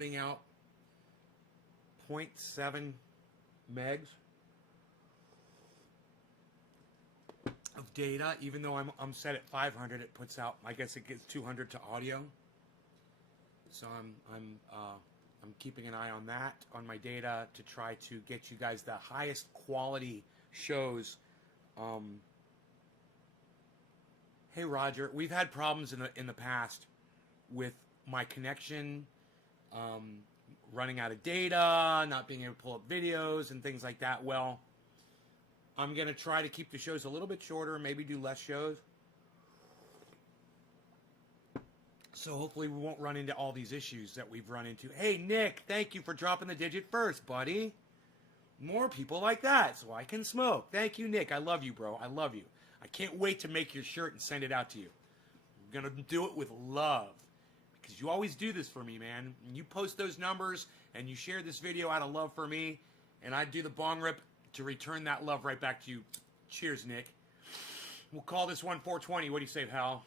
putting out 0.7 megs of data. Even though I'm set at 500, it puts out, I guess it gets 200 to audio. So I'm keeping an eye on that, on my data, to try to get you guys the highest quality shows. Hey Roger, we've had problems in the past with my connection, running out of data, not being able to pull up videos and things like that. Well, I'm going to try to keep the shows a little bit shorter, maybe do less shows. So hopefully we won't run into all these issues that we've run into. Hey Nick, thank you for dropping the digit first, buddy. More people like that so I can smoke. Thank you, Nick. I love you, bro. I love you. I can't wait to make your shirt and send it out to you. I'm going to do it with love. Because you always do this for me, man. You post those numbers and you share this video out of love for me. And I do the bong rip to return that love right back to you. Cheers, Nick. We'll call this one 420. What do you say, pal?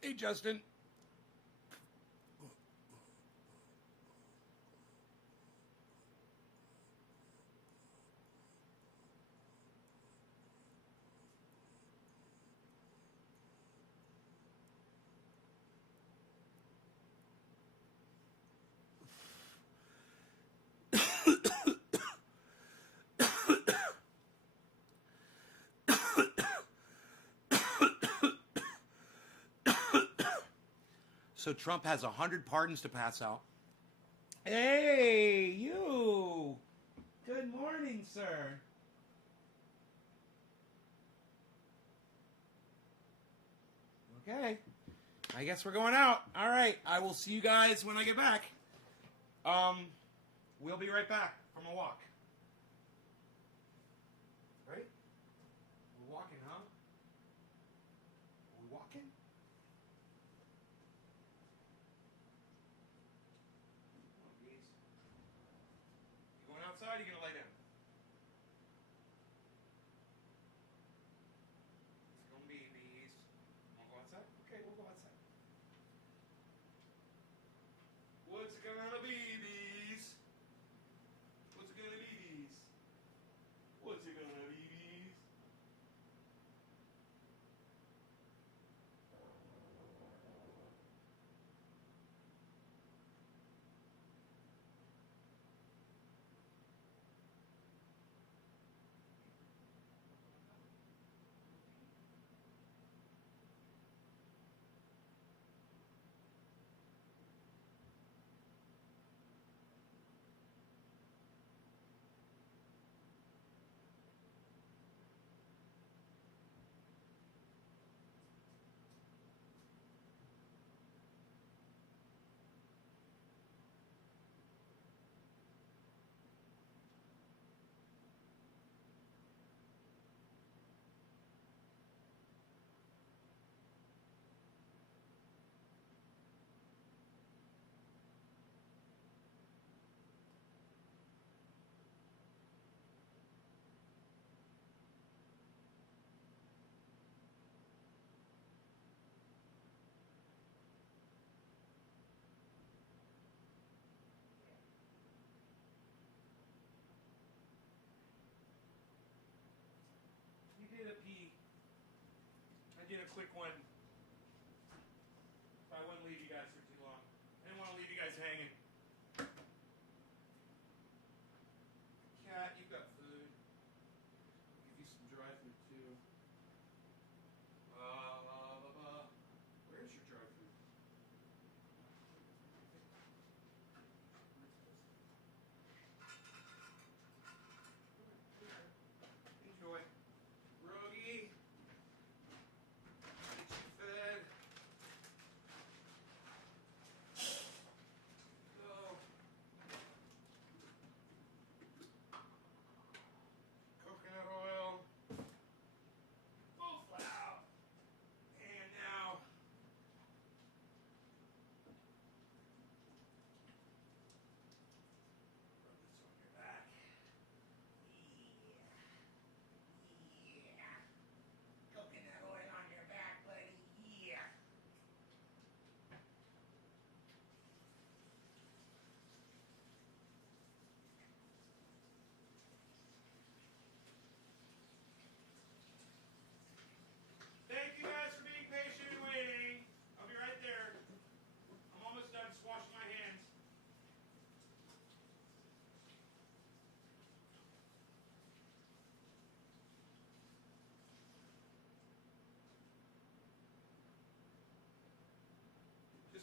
Hey, Justin. So Trump has 100 pardons to pass out. Hey, you. Good morning, sir. Okay. I guess we're going out. All right. I will see you guys when I get back. We'll be right back from a walk. Right? We're walking, huh? Are we walking? You going outside or you going to lay down? It's going to be bees. Want to go outside? Okay, we'll go outside. What's it gonna be, bees? What's it gonna be, bees? What's it gonna be, bees? You did a pee. I did a quick one. I wouldn't leave you guys for too long. I didn't want to leave you guys hanging. Cat, you've got food. I'll give you some dry food too. Where's your dry food? Enjoy. Rogie. Get you fed.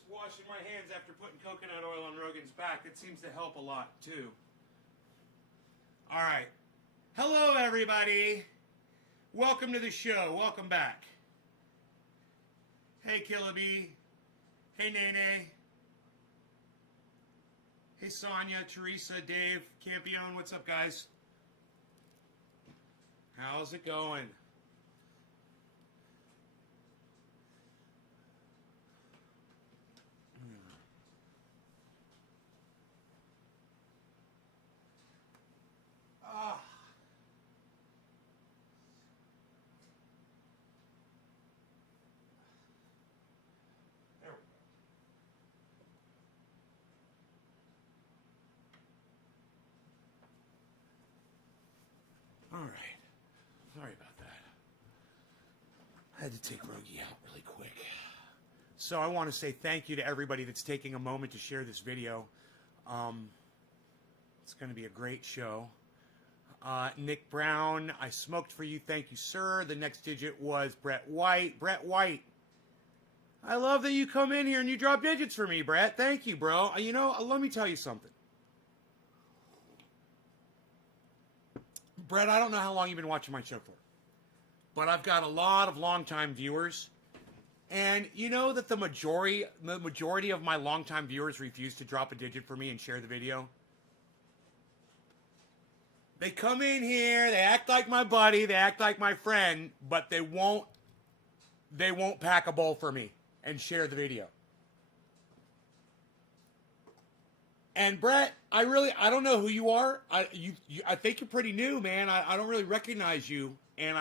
washing my hands after putting coconut oil on Rogan's back. It seems to help a lot, too. All right. Hello, everybody. Welcome to the show. Welcome back. Hey, Killaby. Hey, Nene. Hey, Sonia, Teresa, Dave, Campione. What's up, guys? How's it going? Ah. There we go. All right. Sorry about that. I had to take Rogie out really quick. So I want to say thank you to everybody that's taking a moment to share this video. It's going to be a great show. Nick Brown, I smoked for you. Thank you, sir. The next digit was Brett White. Brett White. I love that you come in here and you drop digits for me, Brett. Thank you, bro. You know, let me tell you something. Brett, I don't know how long you've been watching my show for, but I've got a lot of longtime viewers. And you know that the majority of my longtime viewers refuse to drop a digit for me and share the video? They come in here, they act like my buddy, they act like my friend, but they won't pack a bowl for me and share the video. And Brett, I don't know who you are. I think you're pretty new, man. I don't really recognize you. And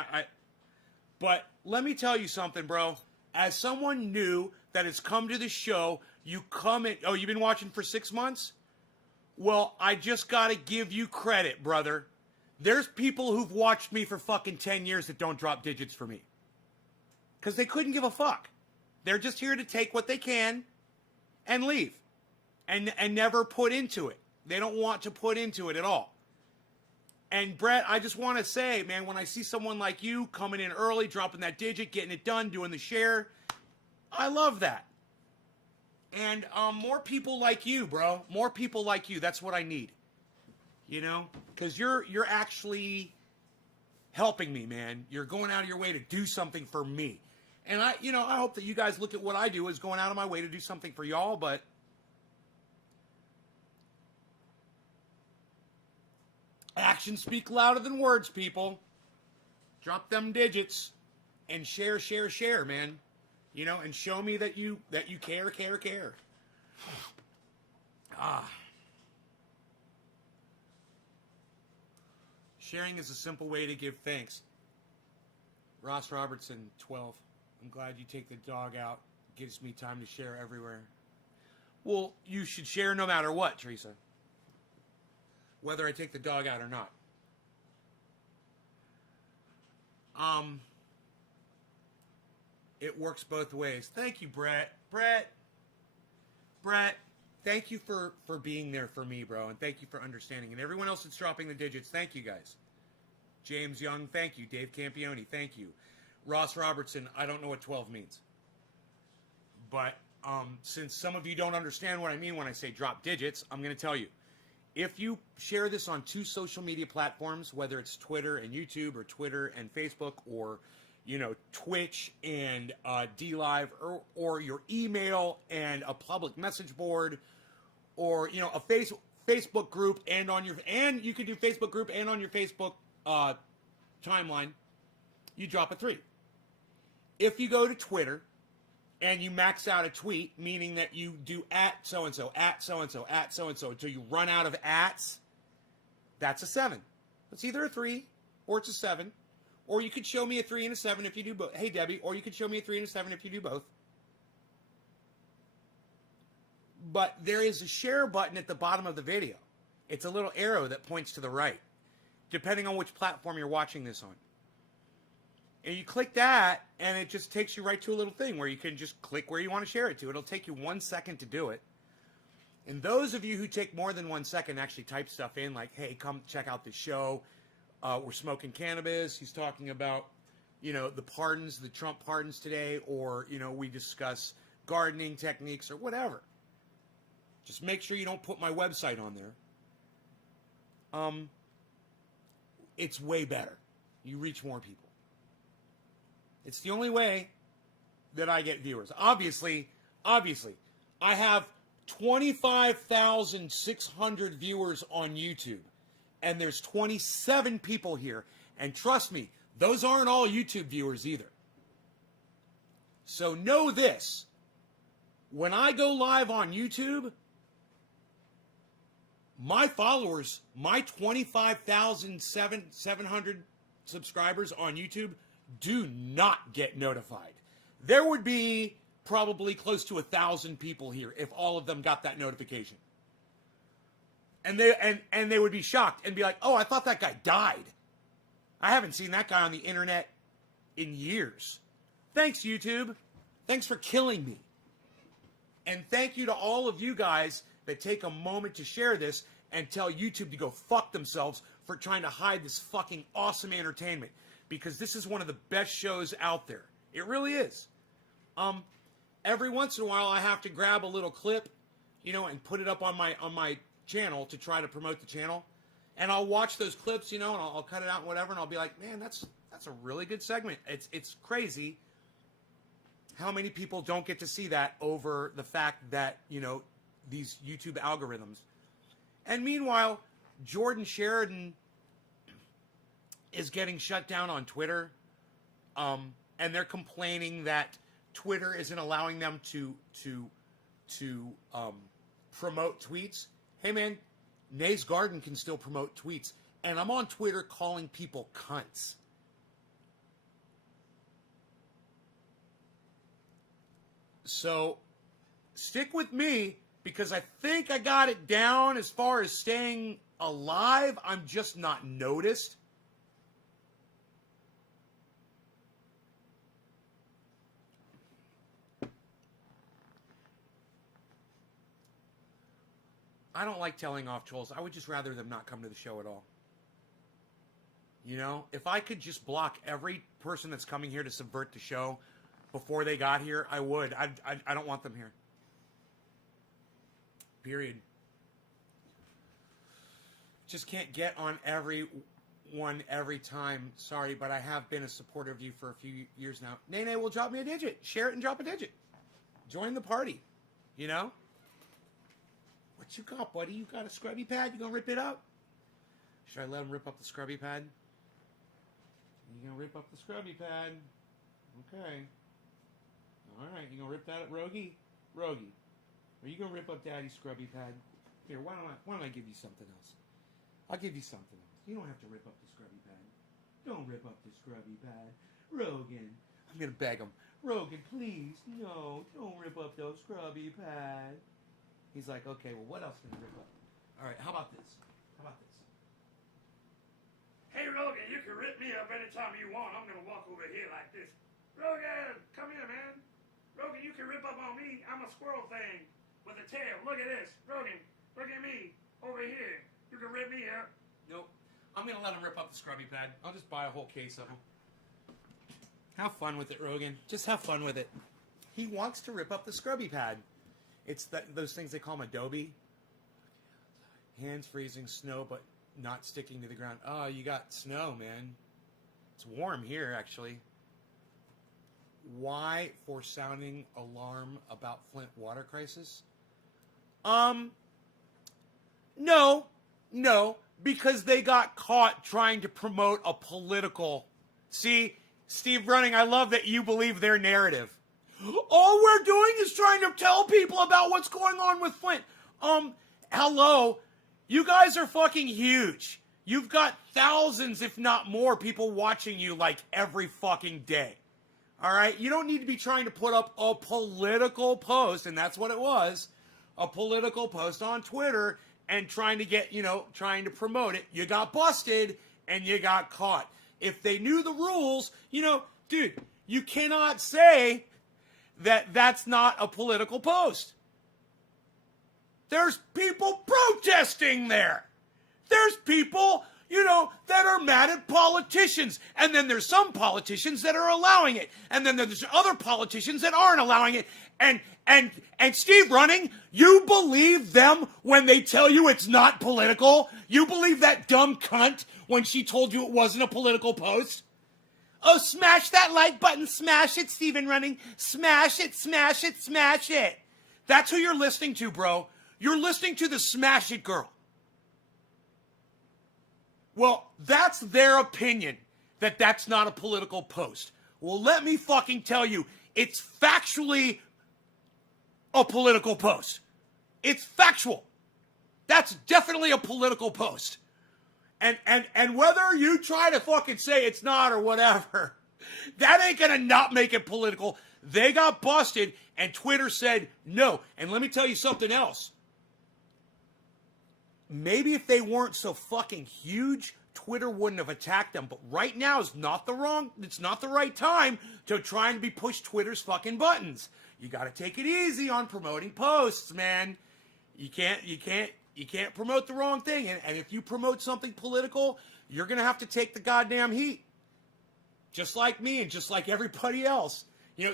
but let me tell you something, bro. As someone new that has come to the show, you come in. Oh, you've been watching for 6 months? Well, I just got to give you credit, brother. There's people who've watched me for fucking 10 years that don't drop digits for me. Because they couldn't give a fuck. They're just here to take what they can and leave. And never put into it. They don't want to put into it at all. And Brett, I just want to say, man, when I see someone like you coming in early, dropping that digit, getting it done, doing the share, I love that. And more people like you, bro. More people like you. That's what I need. You know? Because you're actually helping me, man. You're going out of your way to do something for me. And I hope that you guys look at what I do as going out of my way to do something for y'all, but actions speak louder than words, people. Drop them digits and share, man. You know, and show me that you care. Sharing is a simple way to give thanks. Ross Robertson, 12. I'm glad you take the dog out. Gives me time to share everywhere. Well, you should share no matter what, Teresa. Whether I take the dog out or not. It works both ways. Thank you, Brett. Brett, thank you for being there for me, bro. And thank you for understanding. And everyone else that's dropping the digits, thank you, guys. James Young, thank you. Dave Campione, thank you. Ross Robertson, I don't know what 12 means. But since some of you don't understand what I mean when I say drop digits, I'm going to tell you. If you share this on 2 social media platforms, whether it's Twitter and YouTube or Twitter and Facebook or, you know, Twitch and DLive or your email and a public message board or, you know, a Facebook group and you can do Facebook group and on your Facebook timeline, you drop a 3. If you go to Twitter and you max out a tweet, meaning that you do at so-and-so, at so-and-so, at so-and-so, until you run out of ats, that's a 7. It's either a 3 or it's a 7. Or you could show me a 3 and a 7 if you do both. Hey, Debbie. Or you could show me a 3 and a 7 if you do both. But there is a share button at the bottom of the video. It's a little arrow that points to the right, depending on which platform you're watching this on. And you click that, and it just takes you right to a little thing where you can just click where you want to share it to. It'll take you 1 second to do it. And those of you who take more than 1 second actually type stuff in, like, hey, come check out the show. We're smoking cannabis. He's talking about, you know, the pardons, the Trump pardons today. Or, you know, we discuss gardening techniques or whatever. Just make sure you don't put my website on there. It's way better. You reach more people. It's the only way that I get viewers. Obviously, I have 25,600 viewers on YouTube, and there's 27 people here. And trust me, those aren't all YouTube viewers either. So know this. When I go live on YouTube, my followers, my 25,700 subscribers on YouTube do not get notified. There would be probably close to 1,000 people here if all of them got that notification. And they would be shocked and be like, "Oh, I thought that guy died. I haven't seen that guy on the internet in years." Thanks, YouTube. Thanks for killing me. And thank you to all of you guys that take a moment to share this and tell YouTube to go fuck themselves for trying to hide this fucking awesome entertainment. Because this is one of the best shows out there. It really is. Every once in a while I have to grab a little clip, and put it up on my channel to try to promote the channel. And I'll watch those clips, and I'll cut it out and whatever, and I'll be like, man, that's a really good segment. It's crazy how many people don't get to see that over the fact that, these YouTube algorithms. And meanwhile, Jordan Sheridan is getting shut down on Twitter. And they're complaining that Twitter isn't allowing them to promote tweets. Hey, man, Nay's Garden can still promote tweets. And I'm on Twitter calling people cunts. So stick with me, because I think I got it down as far as staying alive. I'm just not noticed. I don't like telling off trolls. I would just rather them not come to the show at all. If I could just block every person that's coming here to subvert the show before they got here, I would. I don't want them here. Period. Just can't get on everyone every time. Sorry, but I have been a supporter of you for a few years now. Nene will drop me a digit. Share it and drop a digit. Join the party. What you got, buddy? You got a scrubby pad? You gonna rip it up? Should I let him rip up the scrubby pad? You gonna rip up the scrubby pad? Okay. Alright, you gonna rip that up, Rogie? Rogie, are you gonna rip up Daddy's scrubby pad? Here, why don't I give you something else? I'll give you something else. You don't have to rip up the scrubby pad. Don't rip up the scrubby pad. Rogan. I'm gonna beg him. Rogan, please, no, don't rip up those scrubby pad. He's like, okay, well, what else can I rip up? Alright, how about this? Hey, Rogan, you can rip me up anytime you want. I'm gonna walk over here like this. Rogan, come here, man. Rogan, you can rip up on me. I'm a squirrel thing with a tail. Look at this. Rogan, look at me over here. You can rip me up. Nope. I'm going to let him rip up the scrubby pad. I'll just buy a whole case of them. Have fun with it, Rogan. Just have fun with it. He wants to rip up the scrubby pad. It's those things they call them Adobe. Hands freezing, snow, but not sticking to the ground. Oh, you got snow, man. It's warm here, actually. Why for sounding alarm about Flint water crisis? No, because they got caught trying to promote a political. See, Steve Running, I love that you believe their narrative. All we're doing is trying to tell people about what's going on with Flint. Hello, you guys are fucking huge. You've got thousands, if not more, people watching you like every fucking day. All right, you don't need to be trying to put up a political post, and that's what it was, a political post on Twitter and trying to get, trying to promote it. You got busted and you got caught. If they knew the rules, dude, you cannot say that that's not a political post. There's people protesting there. There's people that are mad at politicians. And then there's some politicians that are allowing it. And then there's other politicians that aren't allowing it. And Steve Running, you believe them when they tell you it's not political? You believe that dumb cunt when she told you it wasn't a political post? Oh, smash that like button. Smash it, Steven Running. Smash it, smash it, smash it. That's who you're listening to, bro. You're listening to the Smash It girl. Well, that's their opinion that that's not a political post. Well, let me fucking tell you, it's factually a political post. It's factual. That's definitely a political post. And whether you try to fucking say it's not or whatever, that ain't gonna not make it political. They got busted and Twitter said no. And let me tell you something else. Maybe if they weren't so fucking huge, Twitter wouldn't have attacked them. But right now is not the right time to try and be push Twitter's fucking buttons. You got to take it easy on promoting posts, man. You can't promote the wrong thing. And if you promote something political, you're going to have to take the goddamn heat. Just like me and just like everybody else.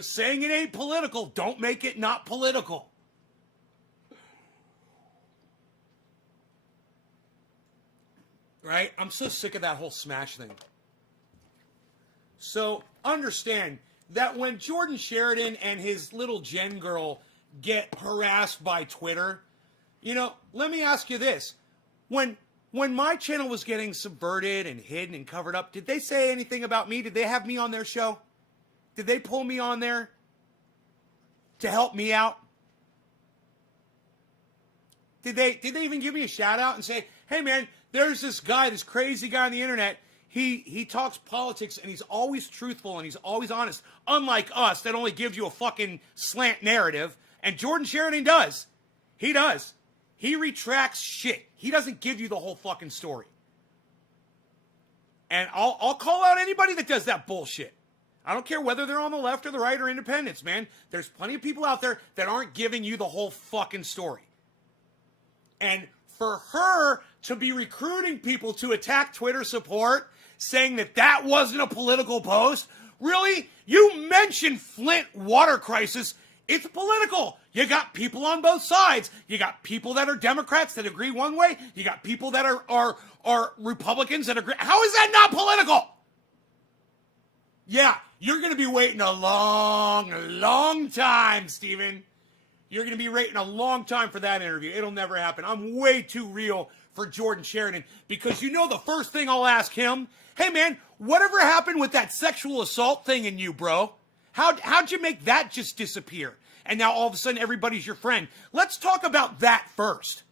Saying it ain't political, don't make it not political. Right? I'm so sick of that whole Smash thing. So understand that when Jordan Sheridan and his little Jen girl get harassed by Twitter, let me ask you this. When my channel was getting subverted and hidden and covered up, did they say anything about me? Did they have me on their show? Did they pull me on there to help me out? Did they even give me a shout out and say, hey man, there's this guy, this crazy guy on the internet. He talks politics and he's always truthful and he's always honest. Unlike us that only gives you a fucking slant narrative. And Jordan Sheridan does. He does. He retracts shit. He doesn't give you the whole fucking story. And I'll call out anybody that does that bullshit. I don't care whether they're on the left or the right or independents, man. There's plenty of people out there that aren't giving you the whole fucking story. And for her to be recruiting people to attack Twitter support, saying that wasn't a political post, really? You mentioned Flint water crisis. It's political. You got people on both sides. You got people that are Democrats that agree one way. You got people that are Republicans that agree. How is that not political? Yeah, you're going to be waiting a long, long time, Steven. You're going to be waiting a long time for that interview. It'll never happen. I'm way too real for Jordan Sheridan because the first thing I'll ask him, hey man, whatever happened with that sexual assault thing in you, bro? How'd you make that just disappear? And now all of a sudden everybody's your friend. Let's talk about that first.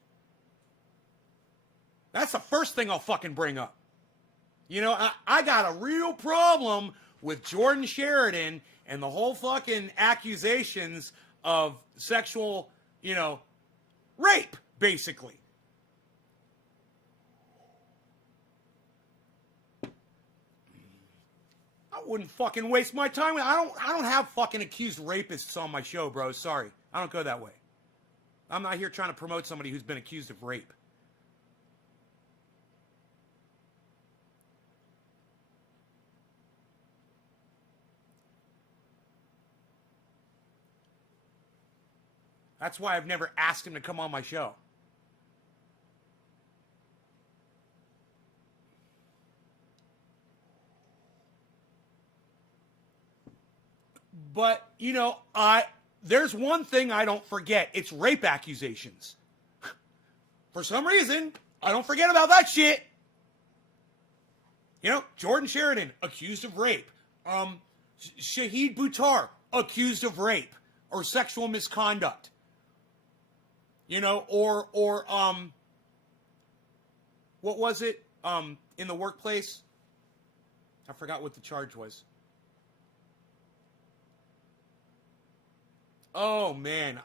That's the first thing I'll fucking bring up. I got a real problem with Jordan Sheridan and the whole fucking accusations of sexual, rape, basically. I wouldn't fucking waste my time. I don't have fucking accused rapists on my show, bro. Sorry. I don't go that way. I'm not here trying to promote somebody who's been accused of rape. That's why I've never asked him to come on my show. But, there's one thing I don't forget. It's rape accusations. For some reason, I don't forget about that shit. Jordan Sheridan, accused of rape. Shahid Buttar, accused of rape or sexual misconduct. Or what was it? In the workplace? I forgot what the charge was. Oh man,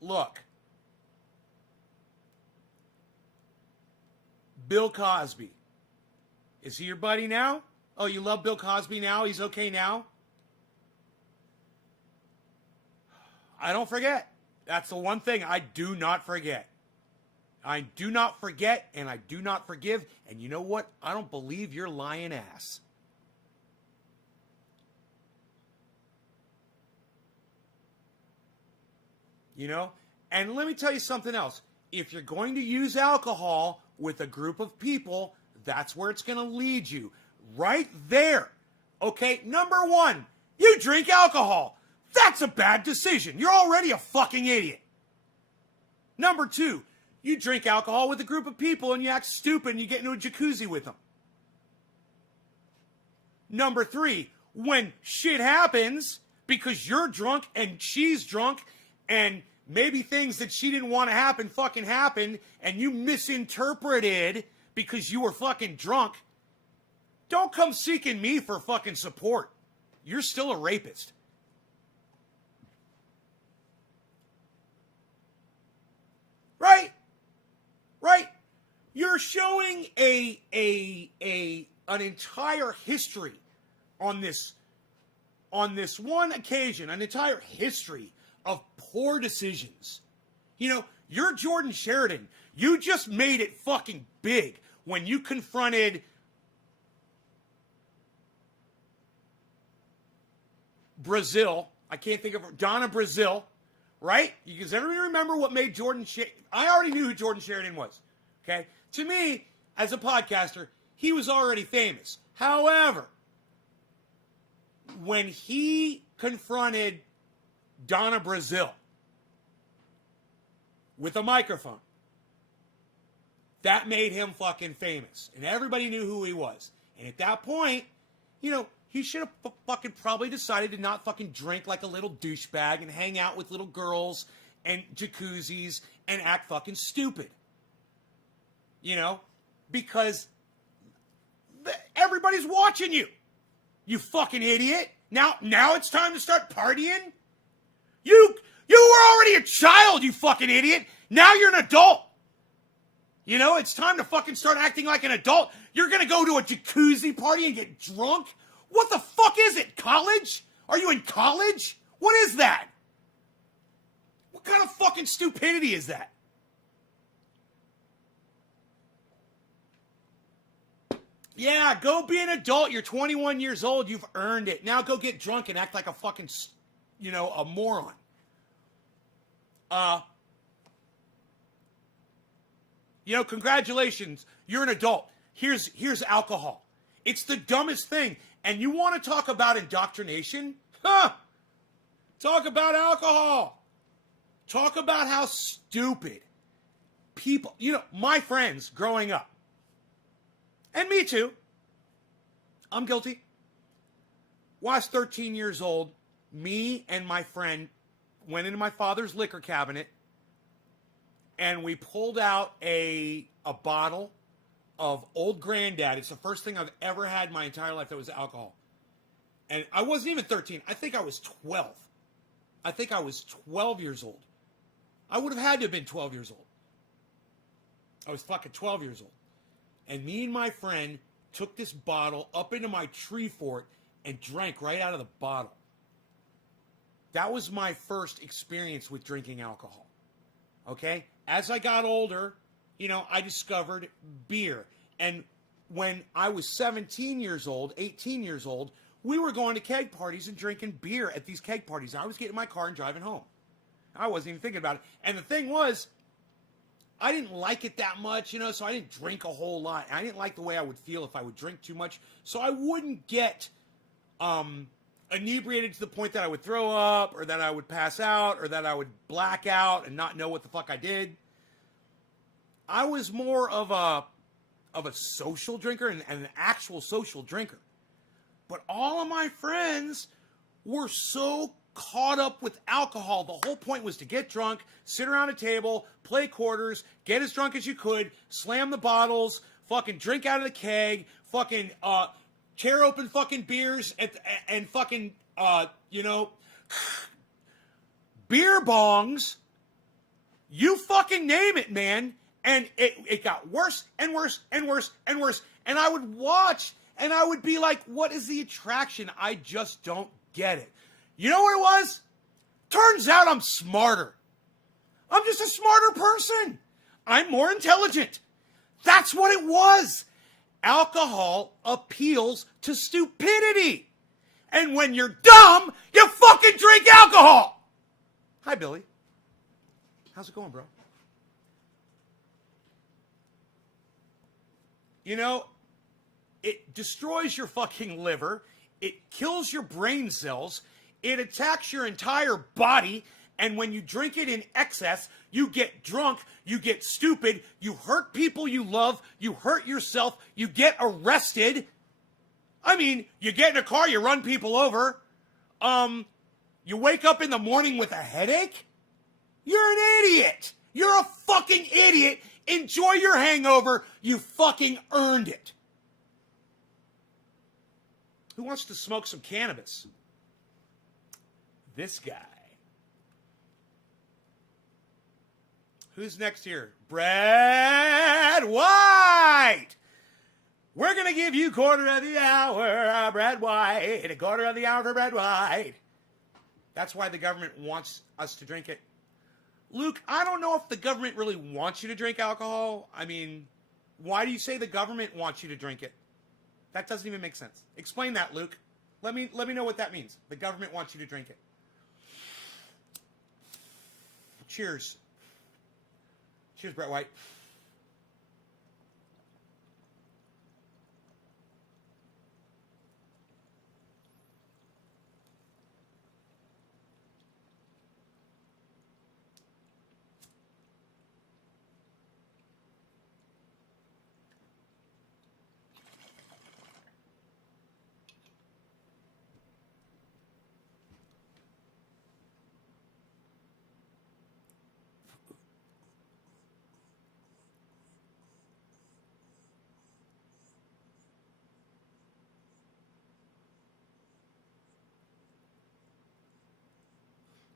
look. Bill Cosby. Is he your buddy now? Oh, you love Bill Cosby now? He's okay now? I don't forget. That's the one thing I do not forget. I do not forget, and I do not forgive. And you know what? I don't believe your lying ass. You know? And let me tell you something else. If you're going to use alcohol with a group of people, that's where it's going to lead you. Right there. Okay? Number one, you drink alcohol. That's a bad decision. You're already a fucking idiot. Number two, you drink alcohol with a group of people and you act stupid and you get into a jacuzzi with them. Number three, when shit happens because you're drunk and she's drunk and maybe things that she didn't want to happen fucking happened and you misinterpreted because you were fucking drunk, don't come seeking me for fucking support. You're still a rapist. Right? Right? You're showing an entire history on this one occasion, an entire history of poor decisions. You know, you're Jordan Sheridan. You just made it fucking big when you confronted Brazil. I can't think of her. Donna Brazil, right? Does everybody remember what made Jordan Sheridan? I already knew who Jordan Sheridan was. Okay? To me, as a podcaster, he was already famous. However, when he confronted Donna Brazil with a microphone, that made him fucking famous. And everybody knew who he was. And at that point, you know, he should have fucking probably decided to not fucking drink like a little douchebag and hang out with little girls and jacuzzis and act fucking stupid. You know? Because everybody's watching you. You fucking idiot. Now it's time to start partying? You were already a child, you fucking idiot. Now you're an adult. You know, it's time to fucking start acting like an adult. You're gonna go to a jacuzzi party and get drunk? What the fuck is it? College? Are you in college? What is that? What kind of fucking stupidity is that? Yeah, go be an adult. You're 21 years old. You've earned it. Now go get drunk and act like a fucking, you know, a moron. You know, congratulations. You're an adult. Here's alcohol. It's the dumbest thing. And you want to talk about indoctrination? Huh? Talk about alcohol. Talk about how stupid people, you know, my friends growing up, and me too, I'm guilty. When I was 13 years old, me and my friend went into my father's liquor cabinet and we pulled out a bottle of Old Granddad. It's the first thing I've ever had in my entire life that was alcohol. And I wasn't even 13. I think I was 12. I think I was 12 years old. I would have had to have been 12 years old. I was fucking 12 years old. And me and my friend took this bottle up into my tree fort and drank right out of the bottle. That was my first experience with drinking alcohol. Okay? As I got older, you know, I discovered beer. And when I was 17 years old, 18 years old, we were going to keg parties and drinking beer at these keg parties. I was getting in my car and driving home. I wasn't even thinking about it. And the thing was, I didn't like it that much, you know, so I didn't drink a whole lot. I didn't like the way I would feel if I would drink too much. So I wouldn't get inebriated to the point that I would throw up or that I would pass out or that I would black out and not know what the fuck I did. I was more of a social drinker and an actual social drinker. But all of my friends were so caught up with alcohol. The whole point was to get drunk, sit around a table, play quarters, get as drunk as you could, slam the bottles, fucking drink out of the keg, fucking tear open fucking beers and fucking, you know, beer bongs. You fucking name it, man. And it got worse and worse and worse and worse. And I would watch and I would be like, what is the attraction? I just don't get it. You know what it was? Turns out I'm smarter. I'm just a smarter person. I'm more intelligent. That's what it was. Alcohol appeals to stupidity. And when you're dumb, you fucking drink alcohol. Hi, Billy. How's it going, bro? You know, it destroys your fucking liver. It kills your brain cells. It attacks your entire body. And when you drink it in excess, you get drunk, you get stupid, you hurt people you love, you hurt yourself, you get arrested. I mean, you get in a car, you run people over. You wake up in the morning with a headache? You're an idiot. You're a fucking idiot. Enjoy your hangover. You fucking earned it. Who wants to smoke some cannabis? This guy. Who's next here? Brad White. We're going to give you quarter of the hour, Brad White. A quarter of the hour for Brad White. That's why the government wants us to drink it. Luke, I don't know if the government really wants you to drink alcohol. I mean, why do you say the government wants you to drink it? That doesn't even make sense. Explain that, Luke. Let me know what that means. The government wants you to drink it. Cheers. Cheers, Brett White.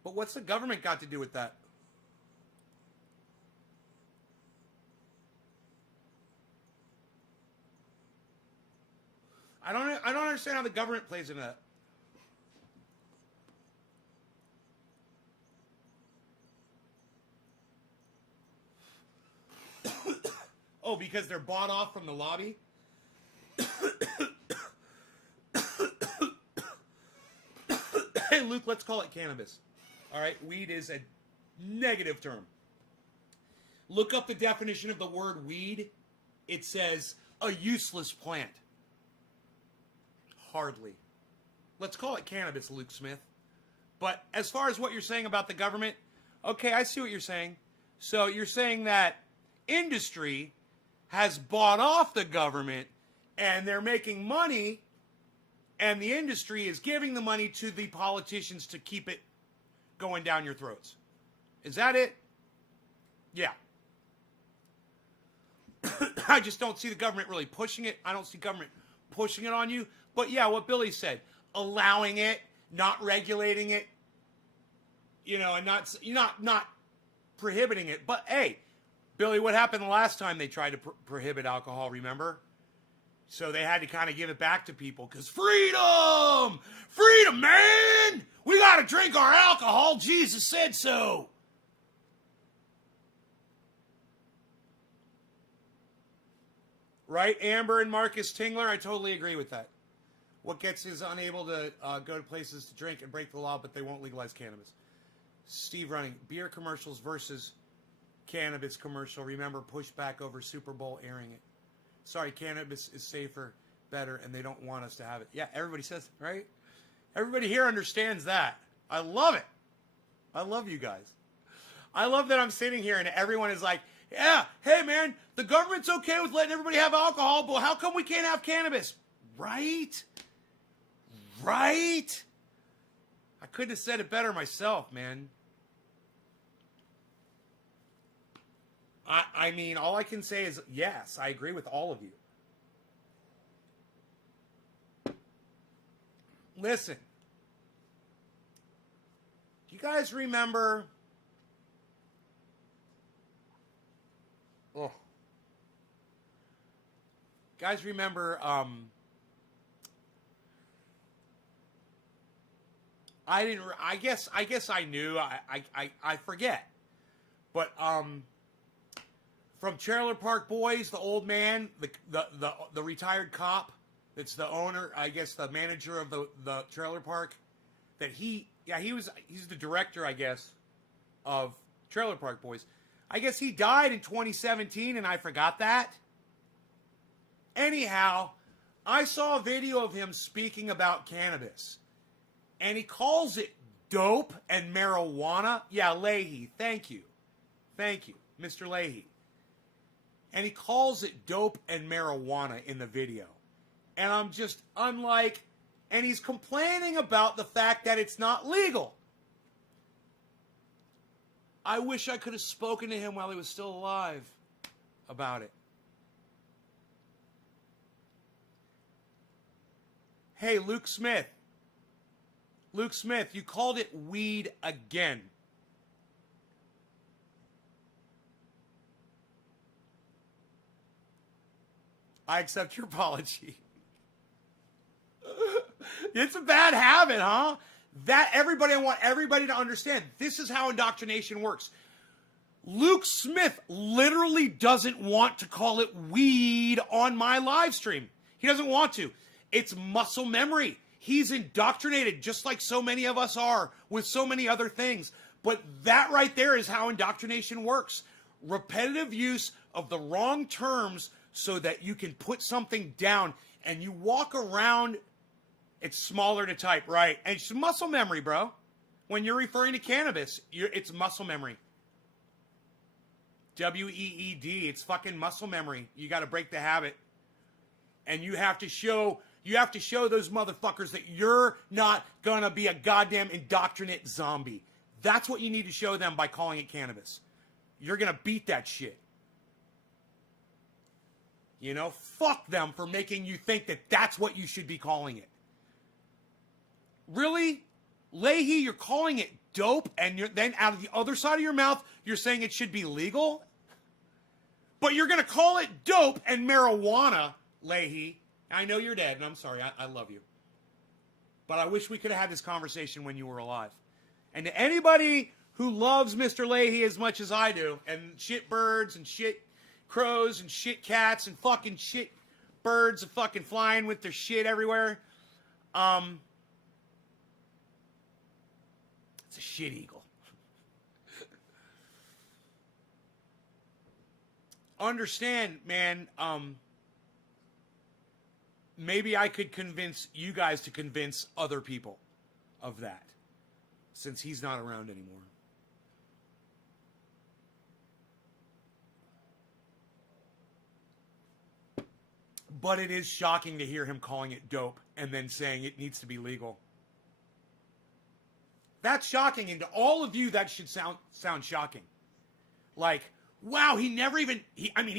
But what's the government got to do with that? I don't understand how the government plays into that. Oh, because they're bought off from the lobby? Hey, Luke, let's call it cannabis. All right, weed is a negative term. Look up the definition of the word weed. It says a useless plant. Hardly. Let's call it cannabis, Luke Smith. But as far as what you're saying about the government, okay, I see what you're saying. So you're saying that industry has bought off the government and they're making money, and the industry is giving the money to the politicians to keep it going down your throats. Is that it? Yeah. I just don't see the government really pushing it. I don't see government pushing it on you. But yeah, what Billy said, allowing it, not regulating it, you know, and not prohibiting it. But hey, Billy, what happened the last time they tried to prohibit alcohol, remember? So they had to kind of give it back to people because freedom! Freedom, man! We got to drink our alcohol. Jesus said so. Right, Amber and Marcus Tingler? I totally agree with that. What gets is unable to go to places to drink and break the law, but they won't legalize cannabis. Steve Running, beer commercials versus cannabis commercial. Remember, pushback over Super Bowl airing it. Sorry, cannabis is safer, better, and they don't want us to have it. Yeah, everybody says it, right? Everybody here understands that. I love it. I love you guys. I love that I'm sitting here and everyone is like, yeah, hey, man, the government's okay with letting everybody have alcohol, but how come we can't have cannabis? Right? Right? I couldn't have said it better myself, man. I mean, all I can say is, yes, I agree with all of you. Listen. Do you guys remember... Oh. Guys remember, I guess I knew, I forget. But, from Trailer Park Boys, the old man, the retired cop that's the owner, I guess the manager of the trailer park, that he's the director, I guess, of Trailer Park Boys. I guess he died in 2017 and I forgot that. Anyhow, I saw a video of him speaking about cannabis. And he calls it dope and marijuana. Yeah, Leahy, thank you. Thank you, Mr. Leahy. And he calls it dope and marijuana in the video. And I'm like, and he's complaining about the fact that it's not legal. I wish I could have spoken to him while he was still alive about it. Hey, Luke Smith. Luke Smith, you called it weed again. I accept your apology. It's a bad habit, huh? I want everybody to understand. This is how indoctrination works. Luke Smith literally doesn't want to call it weed on my live stream. He doesn't want to. It's muscle memory. He's indoctrinated just like so many of us are with so many other things. But that right there is how indoctrination works. Repetitive use of the wrong terms so that you can put something down and you walk around. It's smaller to type, right? And it's muscle memory, bro. When you're referring to cannabis, it's muscle memory. WEED, it's fucking muscle memory. You got to break the habit. And you have to show those motherfuckers that you're not gonna be a goddamn indoctrinate zombie. That's what you need to show them by calling it cannabis. You're gonna beat that shit. You know, fuck them for making you think that that's what you should be calling it. Really? Leahy, you're calling it dope, and then out of the other side of your mouth, you're saying it should be legal? But you're going to call it dope and marijuana, Leahy. I know you're dead, and I'm sorry. I love you. But I wish we could have had this conversation when you were alive. And to anybody who loves Mr. Leahy as much as I do, and shit birds and shit crows and shit cats and fucking shit birds fucking flying with their shit everywhere, it's a shit eagle. Understand, man, maybe I could convince you guys to convince other people of that, since he's not around anymore. But it is shocking to hear him calling it dope and then saying it needs to be legal. That's shocking, and to all of you, that should sound shocking. Like, wow, he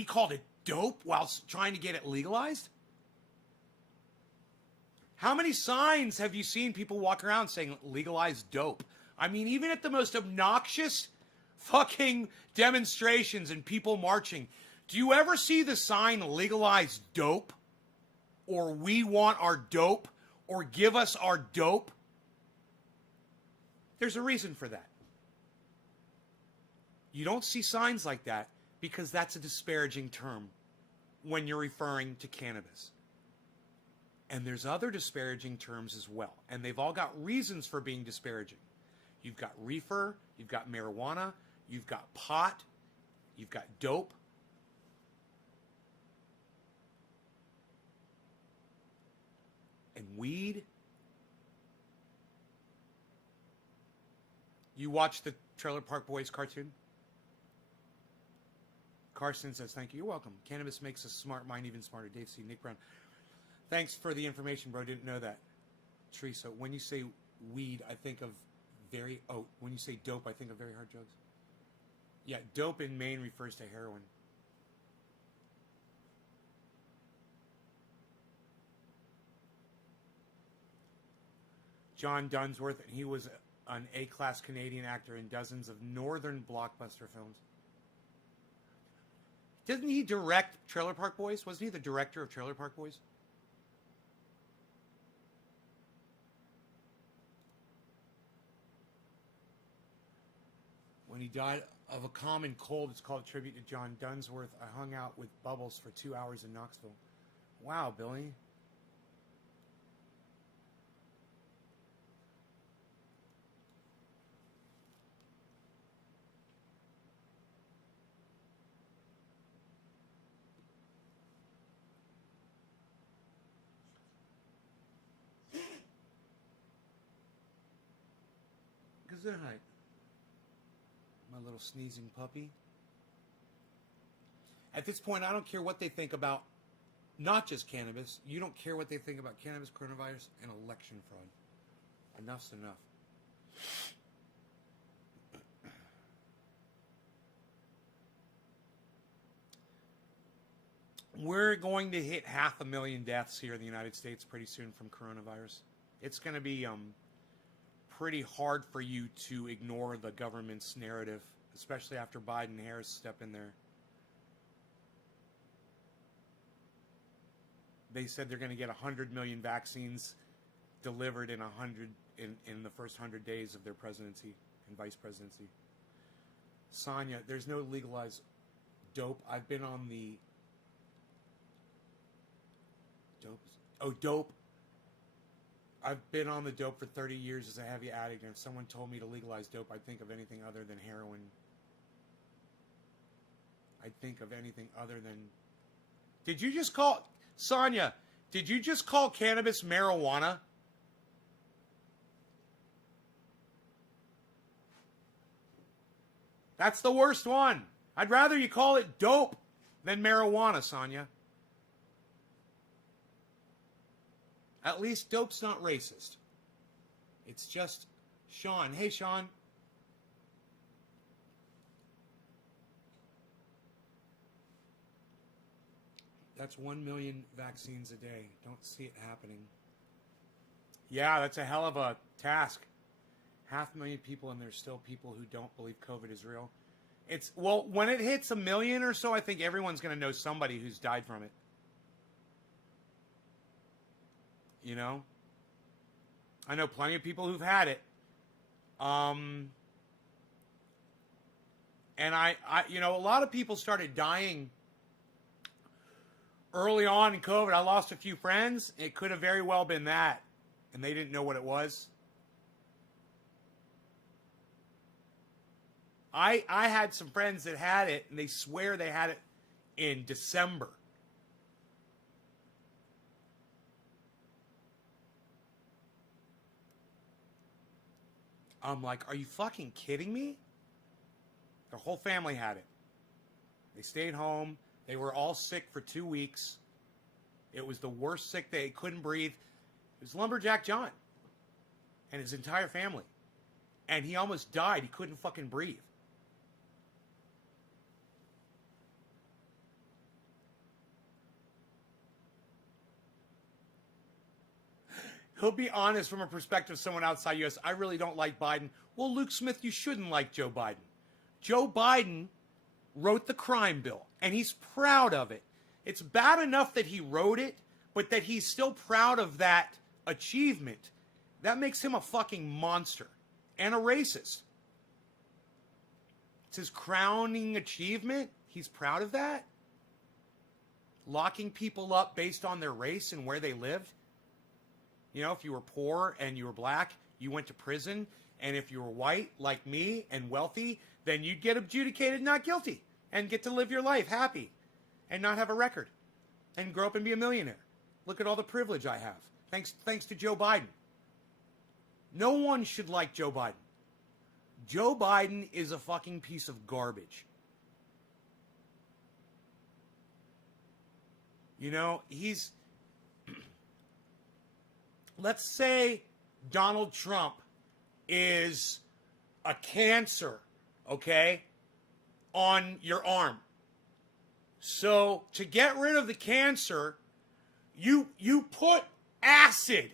called it dope while trying to get it legalized? How many signs have you seen people walk around saying legalize dope? I mean, even at the most obnoxious fucking demonstrations and people marching, do you ever see the sign legalize dope? Or we want our dope? Or give us our dope? There's a reason for that. You don't see signs like that because that's a disparaging term when you're referring to cannabis. And there's other disparaging terms as well. And they've all got reasons for being disparaging. You've got reefer, you've got marijuana, you've got pot, you've got dope. And weed. You watch the Trailer Park Boys cartoon? Carson says, thank you. You're welcome. Cannabis makes a smart mind even smarter. Dave C. Nick Brown. Thanks for the information, bro. Didn't know that. Teresa, when you say weed, I think of when you say dope, I think of very hard drugs. Yeah, dope in Maine refers to heroin. John Dunsworth, and he was an A-class Canadian actor in dozens of northern blockbuster films. Didn't he direct Trailer Park Boys? Wasn't he the director of Trailer Park Boys? When he died, of a common cold. It's called Tribute to John Dunsworth. I hung out with Bubbles for 2 hours in Knoxville. Wow, Billy. Gesundheit. My little sneezing puppy. At this point, I don't care what they think about not just cannabis. You don't care what they think about cannabis, coronavirus, and election fraud. Enough's enough. We're going to hit 500,000 deaths here in the United States pretty soon from coronavirus. It's going to be pretty hard for you to ignore the government's narrative, especially after Biden and Harris step in there. They said they're going to get 100 million vaccines delivered in the first 100 days of their presidency and vice presidency. Sonia, there's no legalized dope. I've been on the dope. I've been on the dope for 30 years as a heavy addict, and if someone told me to legalize dope, I'd think of anything other than heroin. I'd think of anything other than... Did you just call... Sonia, did you just call cannabis marijuana? That's the worst one. I'd rather you call it dope than marijuana, Sonia. At least dope's not racist. It's just Sean. Hey, Sean. That's 1 million vaccines a day. Don't see it happening. Yeah, that's a hell of a task. 500,000 people, and there's still people who don't believe COVID is real. Well, when it hits 1 million or so, I think everyone's going to know somebody who's died from it. You know? I know plenty of people who've had it. And I a lot of people started dying early on in COVID. I lost a few friends. It could have very well been that. And they didn't know what it was. I had some friends that had it, and they swear they had it in December. I'm like, are you fucking kidding me? Their whole family had it. They stayed home. They were all sick for 2 weeks. It was the worst sick. They couldn't breathe. It was Lumberjack John and his entire family. And he almost died. He couldn't fucking breathe. He'll be honest from a perspective of someone outside U.S. I really don't like Biden. Well, Luke Smith, you shouldn't like Joe Biden. Joe Biden wrote the crime bill, and he's proud of it. It's bad enough that he wrote it, but that he's still proud of that achievement. That makes him a fucking monster and a racist. It's his crowning achievement. He's proud of that. Locking people up based on their race and where they lived. You know, if you were poor and you were black, you went to prison. And if you were white, like me, and wealthy, then you'd get adjudicated not guilty and get to live your life happy and not have a record and grow up and be a millionaire. Look at all the privilege I have. Thanks to Joe Biden. No one should like Joe Biden. Joe Biden is a fucking piece of garbage. You know, he's... Let's say Donald Trump is a cancer, okay, on your arm. So to get rid of the cancer, you put acid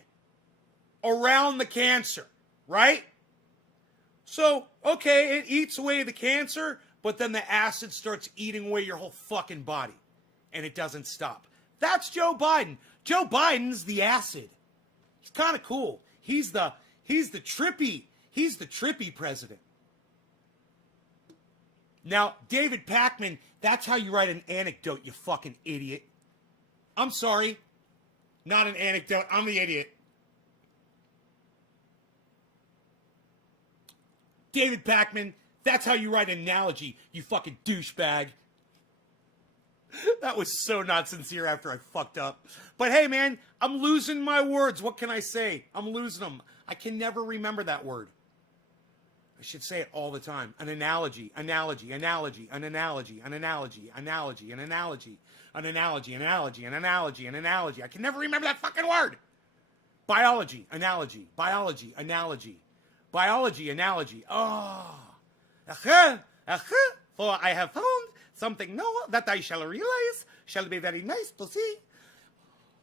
around the cancer, right? So, okay, it eats away the cancer, but then the acid starts eating away your whole fucking body, and it doesn't stop. That's Joe Biden. Joe Biden's the acid. He's kind of cool. He's the trippy president. Now, David Pakman, that's how you write an anecdote, you fucking idiot. I'm sorry. Not an anecdote. I'm the idiot. David Pakman, that's how you write an analogy, you fucking douchebag. That was so not sincere after I fucked up. But hey, man, I'm losing my words. What can I say? I'm losing them. I can never remember that word. I should say it all the time. An analogy, analogy, analogy, an analogy, an analogy, analogy, an analogy, an analogy, an analogy, an analogy, an analogy. I can never remember that fucking word. Biology, analogy, biology, analogy, biology, analogy. Oh. For I have found something new that I shall realize shall be very nice to see.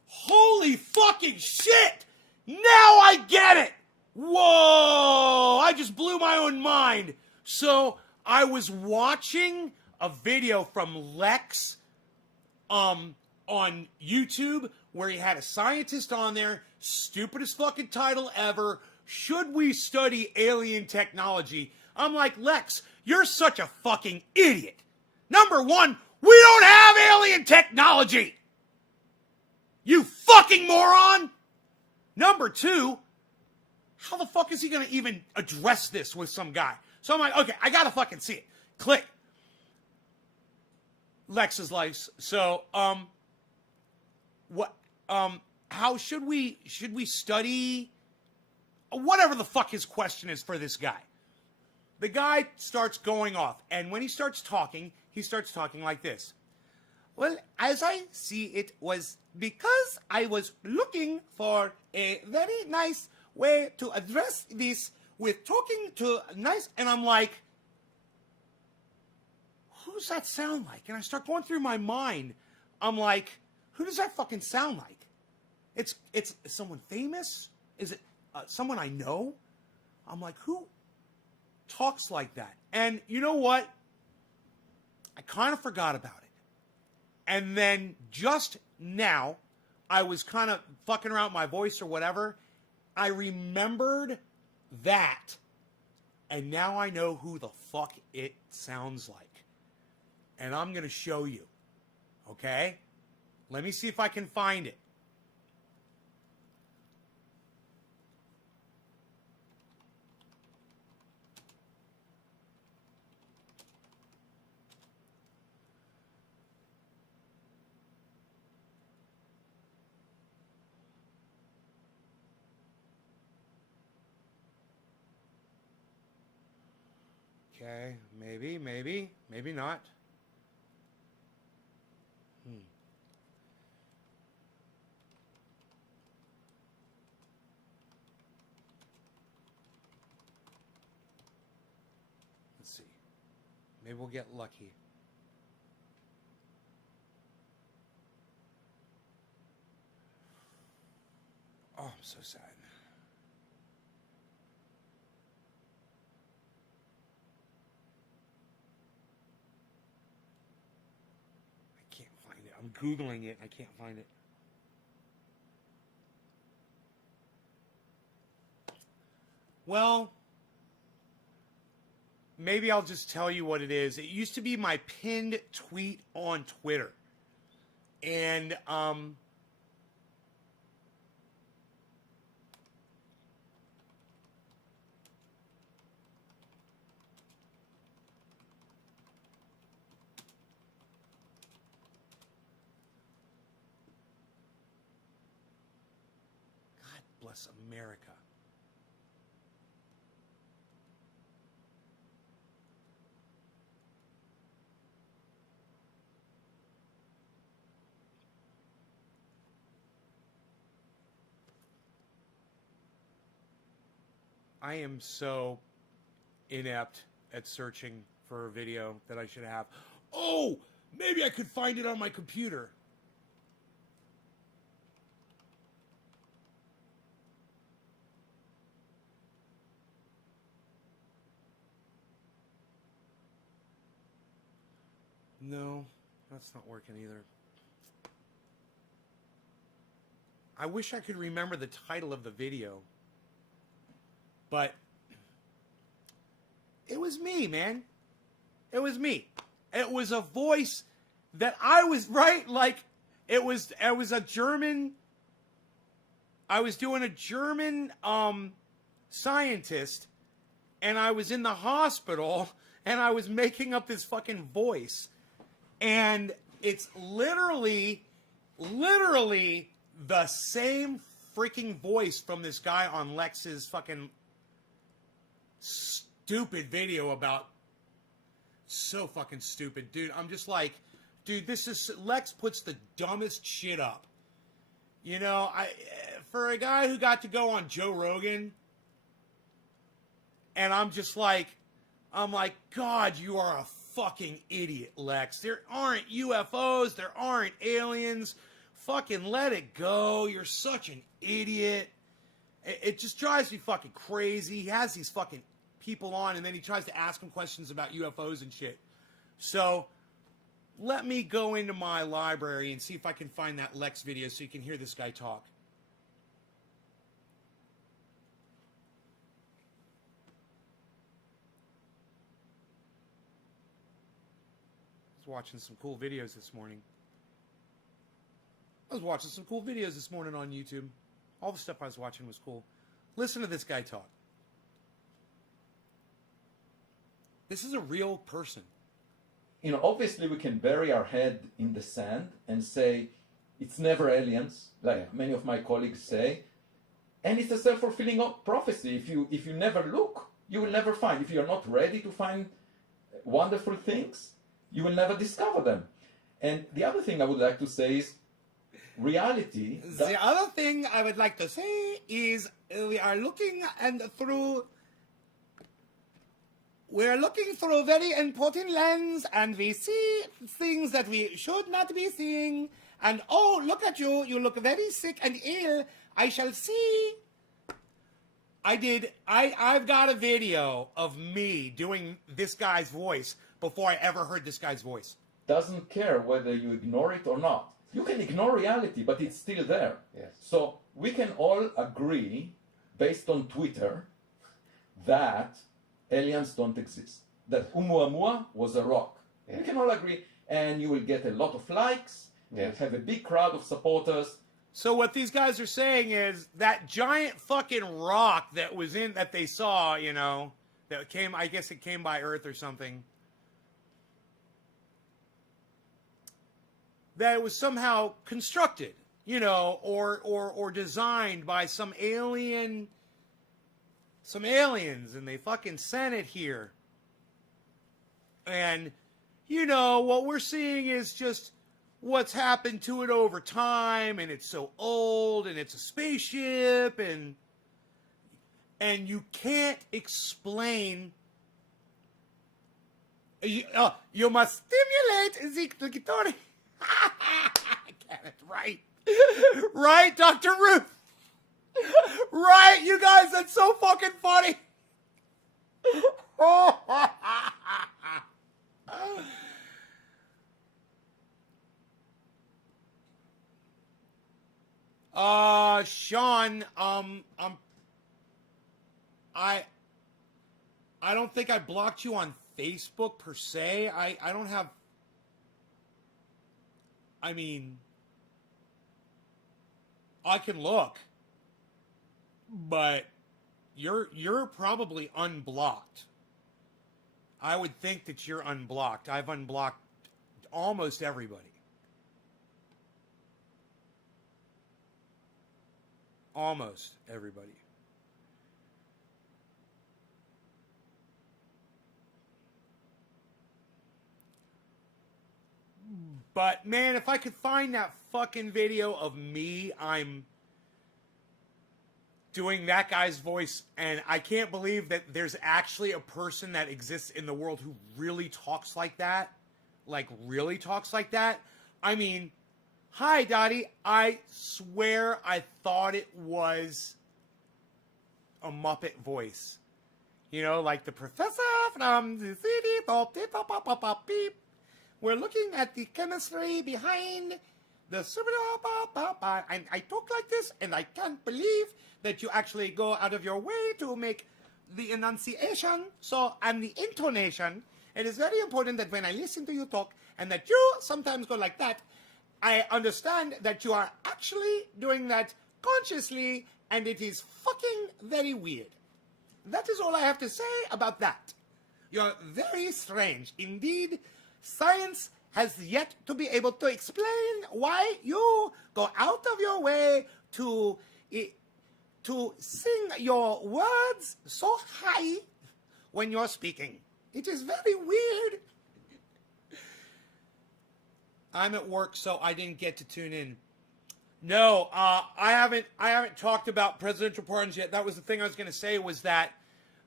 Holy fucking shit! Now I get it! Whoa! I just blew my own mind. So I was watching a video from Lex on YouTube where he had a scientist on there, stupidest fucking title ever. Should we study alien technology? I'm like, Lex, you're such a fucking idiot. Number one, we don't have alien technology. You fucking moron. Number two, how the fuck is he going to even address this with some guy? So I'm like, okay, I got to fucking see it. Click. Lex's life. So, how should we study whatever the fuck his question is for this guy? The guy starts going off, and when he starts talking like this. Well, as I see it was because I was looking for a very nice way to address this with talking to nice, and I'm like, who does that sound like? And I start going through my mind. I'm like, who does that fucking sound like? It's someone famous? Is it someone I know? I'm like, who talks like that? And you know what? I kind of forgot about it. And then just now, I was kind of fucking around with my voice or whatever. I remembered that. And now I know who the fuck it sounds like. And I'm going to show you. Okay? Let me see if I can find it. Okay, maybe not. Let's see. Maybe we'll get lucky. Oh, I'm so sad. I'm Googling it. I can't find it. Well, maybe I'll just tell you what it is. It used to be my pinned tweet on Twitter. And, God bless America. I am so inept at searching for a video that I should have. Oh, maybe I could find it on my computer. No, that's not working either. I wish I could remember the title of the video. But it was me, man. It was me. It was a voice that I was, right? Like, it was a German, I was doing a German scientist, and I was in the hospital, and I was making up this fucking voice. And it's literally the same freaking voice from this guy on Lex's fucking stupid video about, so fucking stupid, dude. I'm just like, dude, this is, Lex puts the dumbest shit up. You know, for a guy who got to go on Joe Rogan, and I'm like, God, you are a fucking idiot, Lex. There aren't UFOs, there aren't aliens. Fucking let it go. You're such an idiot. It just drives me fucking crazy. He has these fucking people on, and then he tries to ask them questions about UFOs and shit. So let me go into my library and see if I can find that Lex video so you can hear this guy talk. I was watching some cool videos this morning. on YouTube. All the stuff I was watching was cool. Listen to this guy talk. This is a real person. You know, obviously we can bury our head in the sand and say it's never aliens, like many of my colleagues say, and it's a self-fulfilling prophecy. If you never look, you will never find. If you're not ready to find wonderful things, you will never discover them. And the other thing I would like to say is reality. The other thing I would like to say is we are looking through a very important lens, and we see things that we should not be seeing. And oh, look at you. You look very sick and ill. I shall see. I've got a video of me doing this guy's voice before I ever heard this guy's voice. Doesn't care whether you ignore it or not. You can ignore reality, but it's still there. Yes. So we can all agree, based on Twitter, that aliens don't exist. That Oumuamua was a rock. Yeah. We can all agree, and you will get a lot of likes. Yes. You'll have a big crowd of supporters. So what these guys are saying is that giant fucking rock that they saw, you know, that came, I guess it came by Earth or something, that it was somehow constructed, you know, or designed by some aliens, and they fucking sent it here. And, you know, what we're seeing is just what's happened to it over time, and it's so old, and it's a spaceship, and you can't explain. You must stimulate the clitoris. Get it right. Right, Dr. Ruth? Right, you guys, that's so fucking funny. Sean, I don't think I blocked you on Facebook per se. I don't have, I mean, I can look, but you're probably unblocked. I would think that you're unblocked. I've unblocked almost everybody. Almost everybody. But man, if I could find that fucking video of me, I'm doing that guy's voice, and I can't believe that there's actually a person that exists in the world who really talks like that. Like, really talks like that. I mean, hi, Dottie. I swear I thought it was a Muppet voice. You know, like the professor from the city. Beep. We're looking at the chemistry behind the super. And I talk like this, and I can't believe that you actually go out of your way to make the enunciation, and the intonation, It is very important that when I listen to you talk and that you sometimes go like that, I understand that you are actually doing that consciously, and it is fucking very weird. That is all I have to say about that. You're very strange. Indeed, science has yet to be able to explain why you go out of your way to sing your words so high when you're speaking. It is very weird. I'm at work, so I didn't get to tune in. No, I haven't talked about presidential pardons yet. That was the thing I was going to say, was that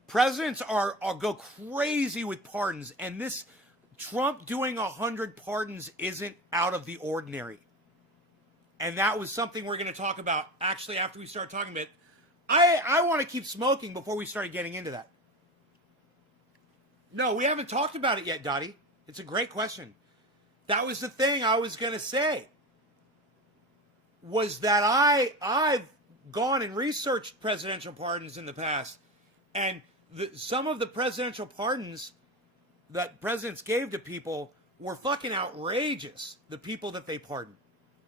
presidents are go crazy with pardons, and this Trump doing 100 pardons isn't out of the ordinary. And that was something we're going to talk about actually after we start talking about it. I want to keep smoking before we started getting into that. No, we haven't talked about it yet, Dottie. It's a great question. That was the thing I was going to say. Was that I've gone and researched presidential pardons in the past. And some of the presidential pardons that presidents gave to people were fucking outrageous. The people that they pardon.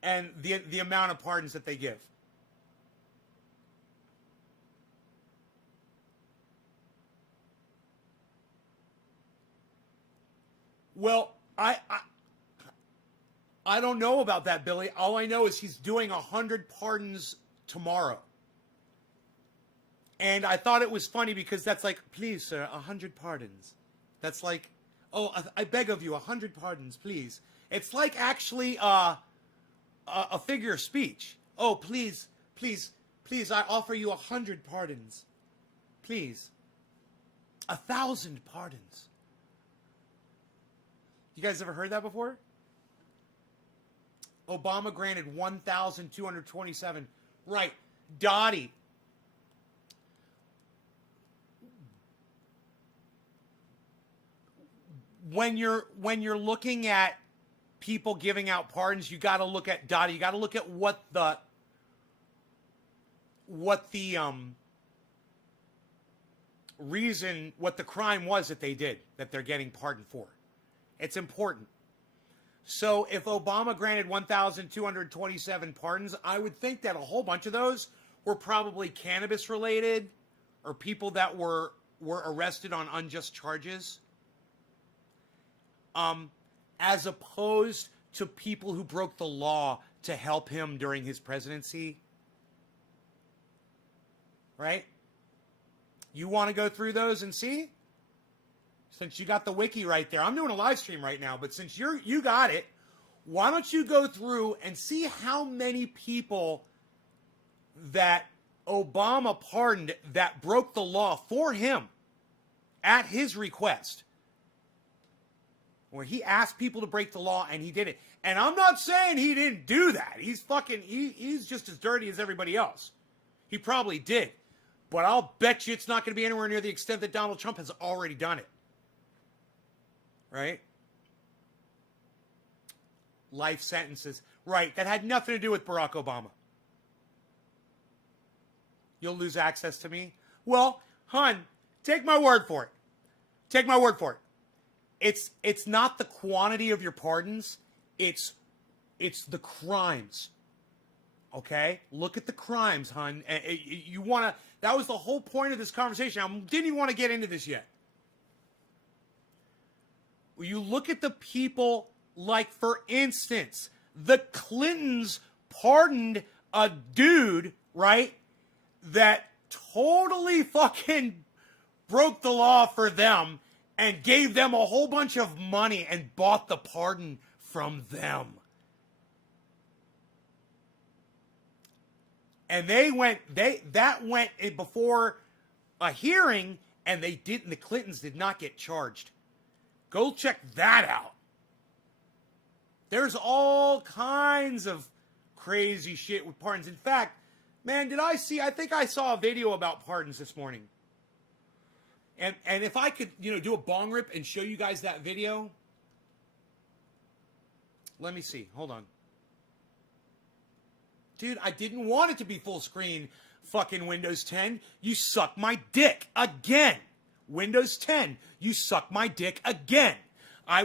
And the amount of pardons that they give. Well, I don't know about that, Billy. All I know is he's doing 100 pardons tomorrow. And I thought it was funny because that's like, please, sir, 100 pardons. That's like, oh, I beg of you, 100 pardons, please. It's like actually a figure of speech. Oh, please, please, please, I offer you 100 pardons. Please. 1,000 pardons. You guys ever heard that before? Obama granted 1,227. Right. Dottie. When you're looking at people giving out pardons, you got to look at Dottie. You got to look at what the reason, what the crime was that they did, that they're getting pardoned for. It's important. So if Obama granted 1,227 pardons, I would think that a whole bunch of those were probably cannabis related or people that were arrested on unjust charges. As opposed to people who broke the law to help him during his presidency. Right? You want to go through those and see? Since you got the wiki right there. I'm doing a live stream right now, but since you got it, why don't you go through and see how many people that Obama pardoned that broke the law for him at his request. Where he asked people to break the law and he did it. And I'm not saying he didn't do that. He's just as dirty as everybody else. He probably did. But I'll bet you it's not going to be anywhere near the extent that Donald Trump has already done it. Right? Life sentences. Right. That had nothing to do with Barack Obama. You'll lose access to me? Well, hun, take my word for it. Take my word for it. It's not the quantity of your pardons. It's the crimes. Okay? Look at the crimes, hun. You want to... That was the whole point of this conversation. I didn't even want to get into this yet. You look at the people, like, for instance, the Clintons pardoned a dude, right, that totally fucking broke the law for them and gave them a whole bunch of money and bought the pardon from them. And that went before a hearing, and the Clintons did not get charged. Go check that out. There's all kinds of crazy shit with pardons. In fact, man, I think I saw a video about pardons this morning. And if I could, do a bong rip and show you guys that video. Let me see. Hold on. Dude, I didn't want it to be full screen fucking Windows 10. You suck my dick. Again. Windows 10, you suck my dick again.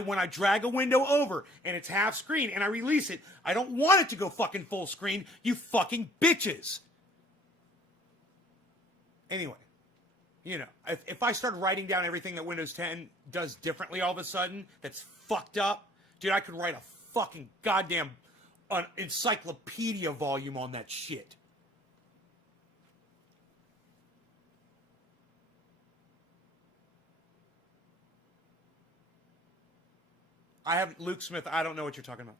When I drag a window over and it's half screen and I release it, I don't want it to go fucking full screen, you fucking bitches. Anyway, you know, if I start writing down everything that Windows 10 does differently all of a sudden, that's fucked up, dude, I could write a fucking goddamn encyclopedia volume on that shit. I have Luke Smith. I don't know what you're talking about.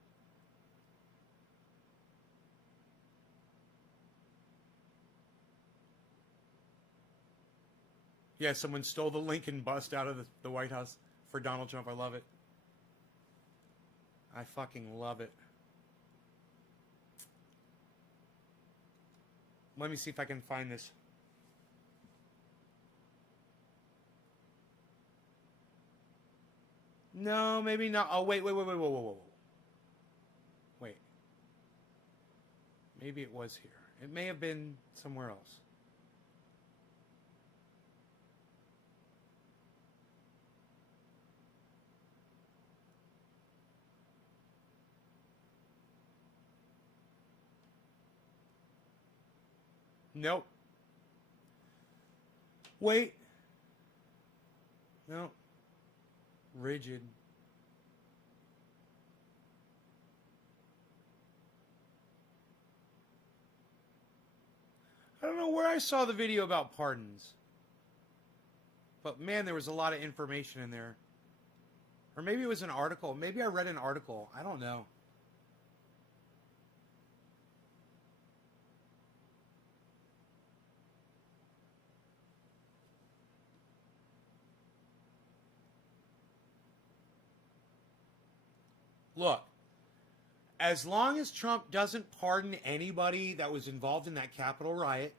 Yeah, someone stole the Lincoln bust out of the White House for Donald Trump. I love it. I fucking love it. Let me see if I can find this. No, maybe not. Oh, wait. Whoa. Wait. Maybe it was here. It may have been somewhere else. Nope. Wait. No. Rigid. I don't know where I saw the video about pardons. But man, there was a lot of information in there. Or maybe it was an article. Maybe I read an article. I don't know. Look, as long as Trump doesn't pardon anybody that was involved in that Capitol riot,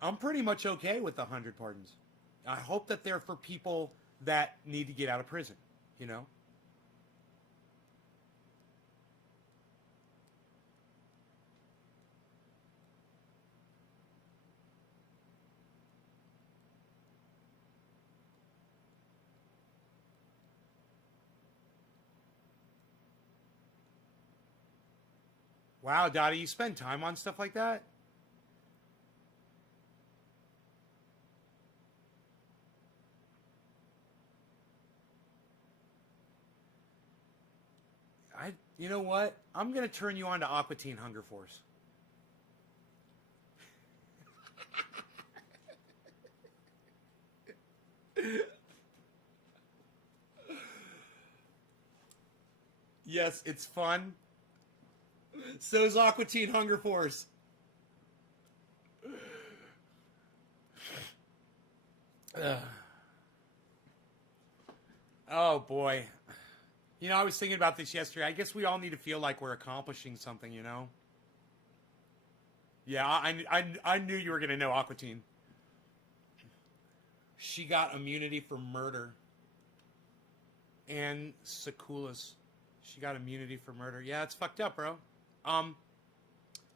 I'm pretty much okay with the 100 pardons. I hope that they're for people that need to get out of prison, you know? Wow, Dottie, you spend time on stuff like that? You know what? I'm going to turn you on to Aqua Teen Hunger Force. Yes, it's fun. So's Aqua Teen Hunger Force. Oh, boy. You know, I was thinking about this yesterday. I guess we all need to feel like we're accomplishing something, you know? Yeah, I knew you were going to know Aqua Teen. She got immunity for murder. And Sekulas. She got immunity for murder. Yeah, it's fucked up, bro.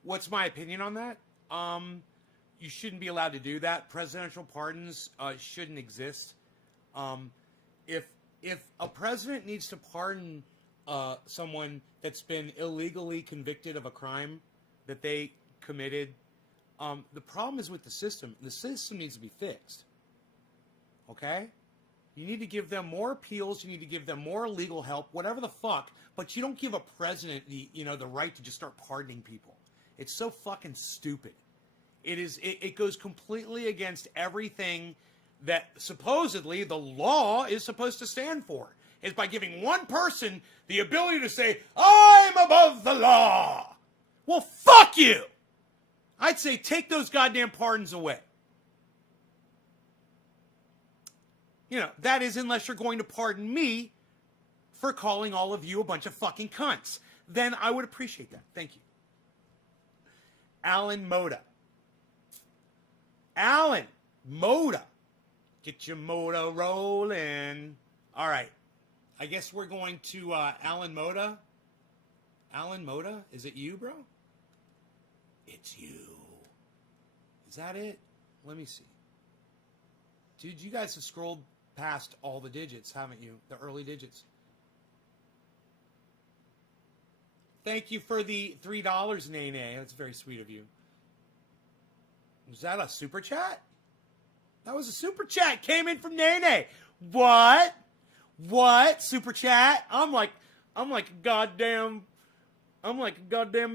What's my opinion on that? You shouldn't be allowed to do that. Presidential pardons shouldn't exist. If a president needs to pardon someone that's been illegally convicted of a crime that they committed, the problem is with the system. The system needs to be fixed. Okay? You need to give them more appeals. You need to give them more legal help, whatever the fuck. But you don't give a president the right to just start pardoning people. It's so fucking stupid. It goes completely against everything that supposedly the law is supposed to stand for. Is by giving one person the ability to say, I'm above the law. Well, fuck you. I'd say take those goddamn pardons away. You know, that is unless you're going to pardon me for calling all of you a bunch of fucking cunts. Then I would appreciate that. Thank you. Alan Moda. Alan Moda. Get your motor rolling. All right. I guess we're going to Alan Moda. Alan Moda? Is it you, bro? It's you. Is that it? Let me see. Dude, you guys have scrolled past all the digits, haven't you? The early digits. Thank you for the $3, Nene. That's very sweet of you. Was that a super chat? That was a super chat. Came in from Nene. What? What? Super chat? I'm like a goddamn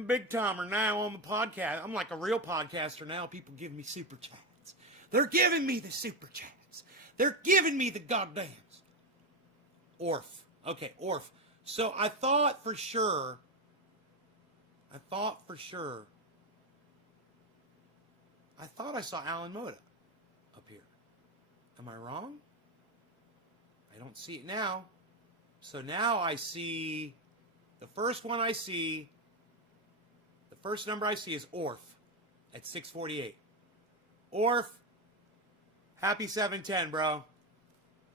big timer now on the podcast. I'm like a real podcaster now. People give me super chats. They're giving me the super chats. They're giving me the goddams. Orf. Okay, Orf. So I thought for sure I saw Alan Moda up here. Am I wrong? I don't see it now. So now I see the first number I see is Orf at 648. Orf, happy 710, bro.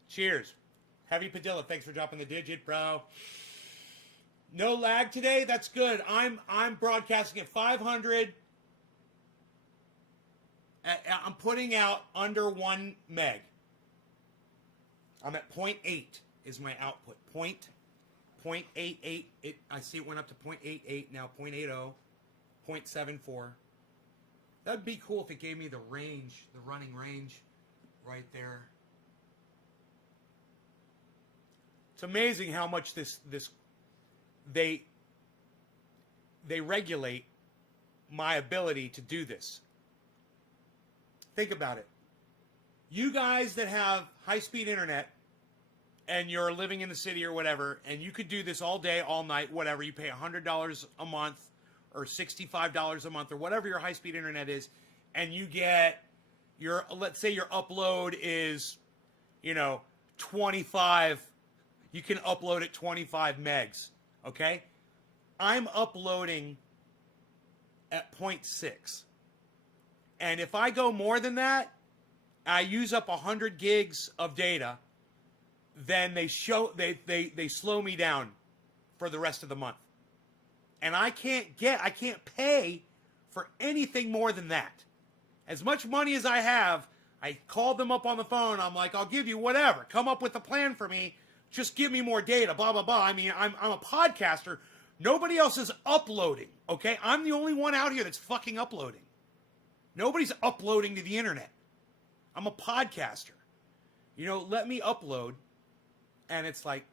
Cheers. Heavy Padilla, thanks for dropping the digit, bro. No lag today. That's good. I'm broadcasting at 500. I'm putting out under 1 meg. I'm at 0.8 is my output. 0.88. I see it went up to 0.88 now. 0.80. 0.74. That'd be cool if it gave me the range, the running range, right there. It's amazing how much they regulate my ability to do this. Think about it. You guys that have high-speed internet and you're living in the city or whatever, and you could do this all day, all night, whatever. You pay $100 a month or $65 a month or whatever your high-speed internet is, and you get let's say your upload is, 25. You can upload at 25 megs, okay? I'm uploading at 0.6. And if I go more than that, I use up 100 gigs of data, then they slow me down for the rest of the month. And I can't pay for anything more than that. As much money as I have, I called them up on the phone. I'm like, I'll give you whatever. Come up with a plan for me. Just give me more data, blah, blah, blah. I mean, I'm a podcaster. Nobody else is uploading, okay? I'm the only one out here that's fucking uploading. Nobody's uploading to the internet. I'm a podcaster. Let me upload. And it's like,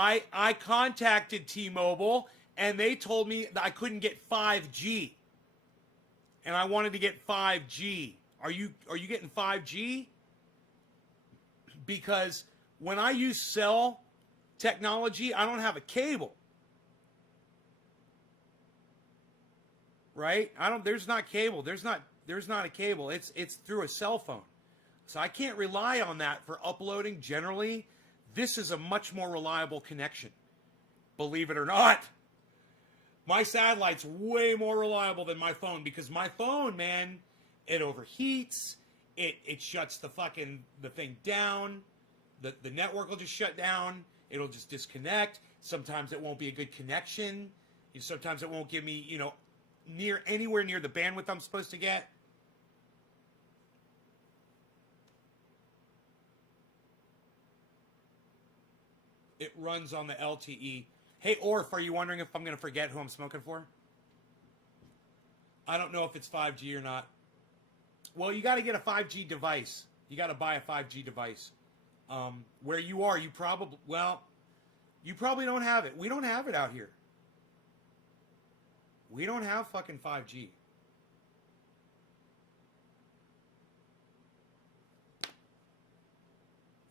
I contacted T-Mobile and they told me that I couldn't get 5G. And I wanted to get 5G. Are you getting 5G? Because when I use cell technology, I don't have a cable. Right? There's not cable. There's not a cable. It's through a cell phone. So I can't rely on that for uploading generally. This is a much more reliable connection. Believe it or not. My satellite's way more reliable than my phone because my phone, man, it overheats. It shuts the thing down. The network will just shut down. It'll just disconnect. Sometimes it won't be a good connection. Sometimes it won't give me, anywhere near the bandwidth I'm supposed to get. It runs on the LTE. Hey, Orf, are you wondering if I'm going to forget who I'm smoking for? I don't know if it's 5G or not. Well, you got to get a 5G device. You got to buy a 5G device. Where you are, you probably don't have it. We don't have it out here. We don't have fucking 5G.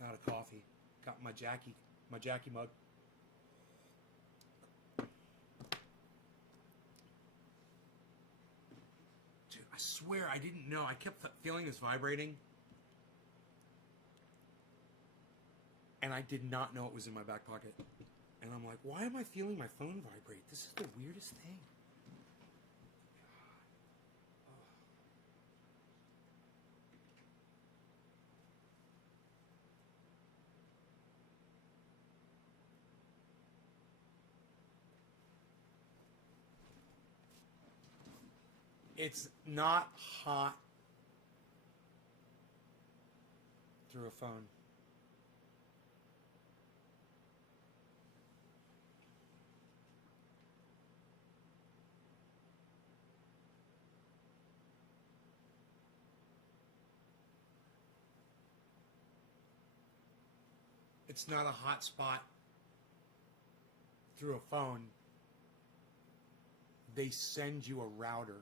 Out of coffee. Got my Jackie mug. Dude, I swear I didn't know. I kept feeling this vibrating. And I did not know it was in my back pocket. And I'm like, why am I feeling my phone vibrate? This is the weirdest thing. It's not hot through a phone. It's not a hot spot through a phone. They send you a router.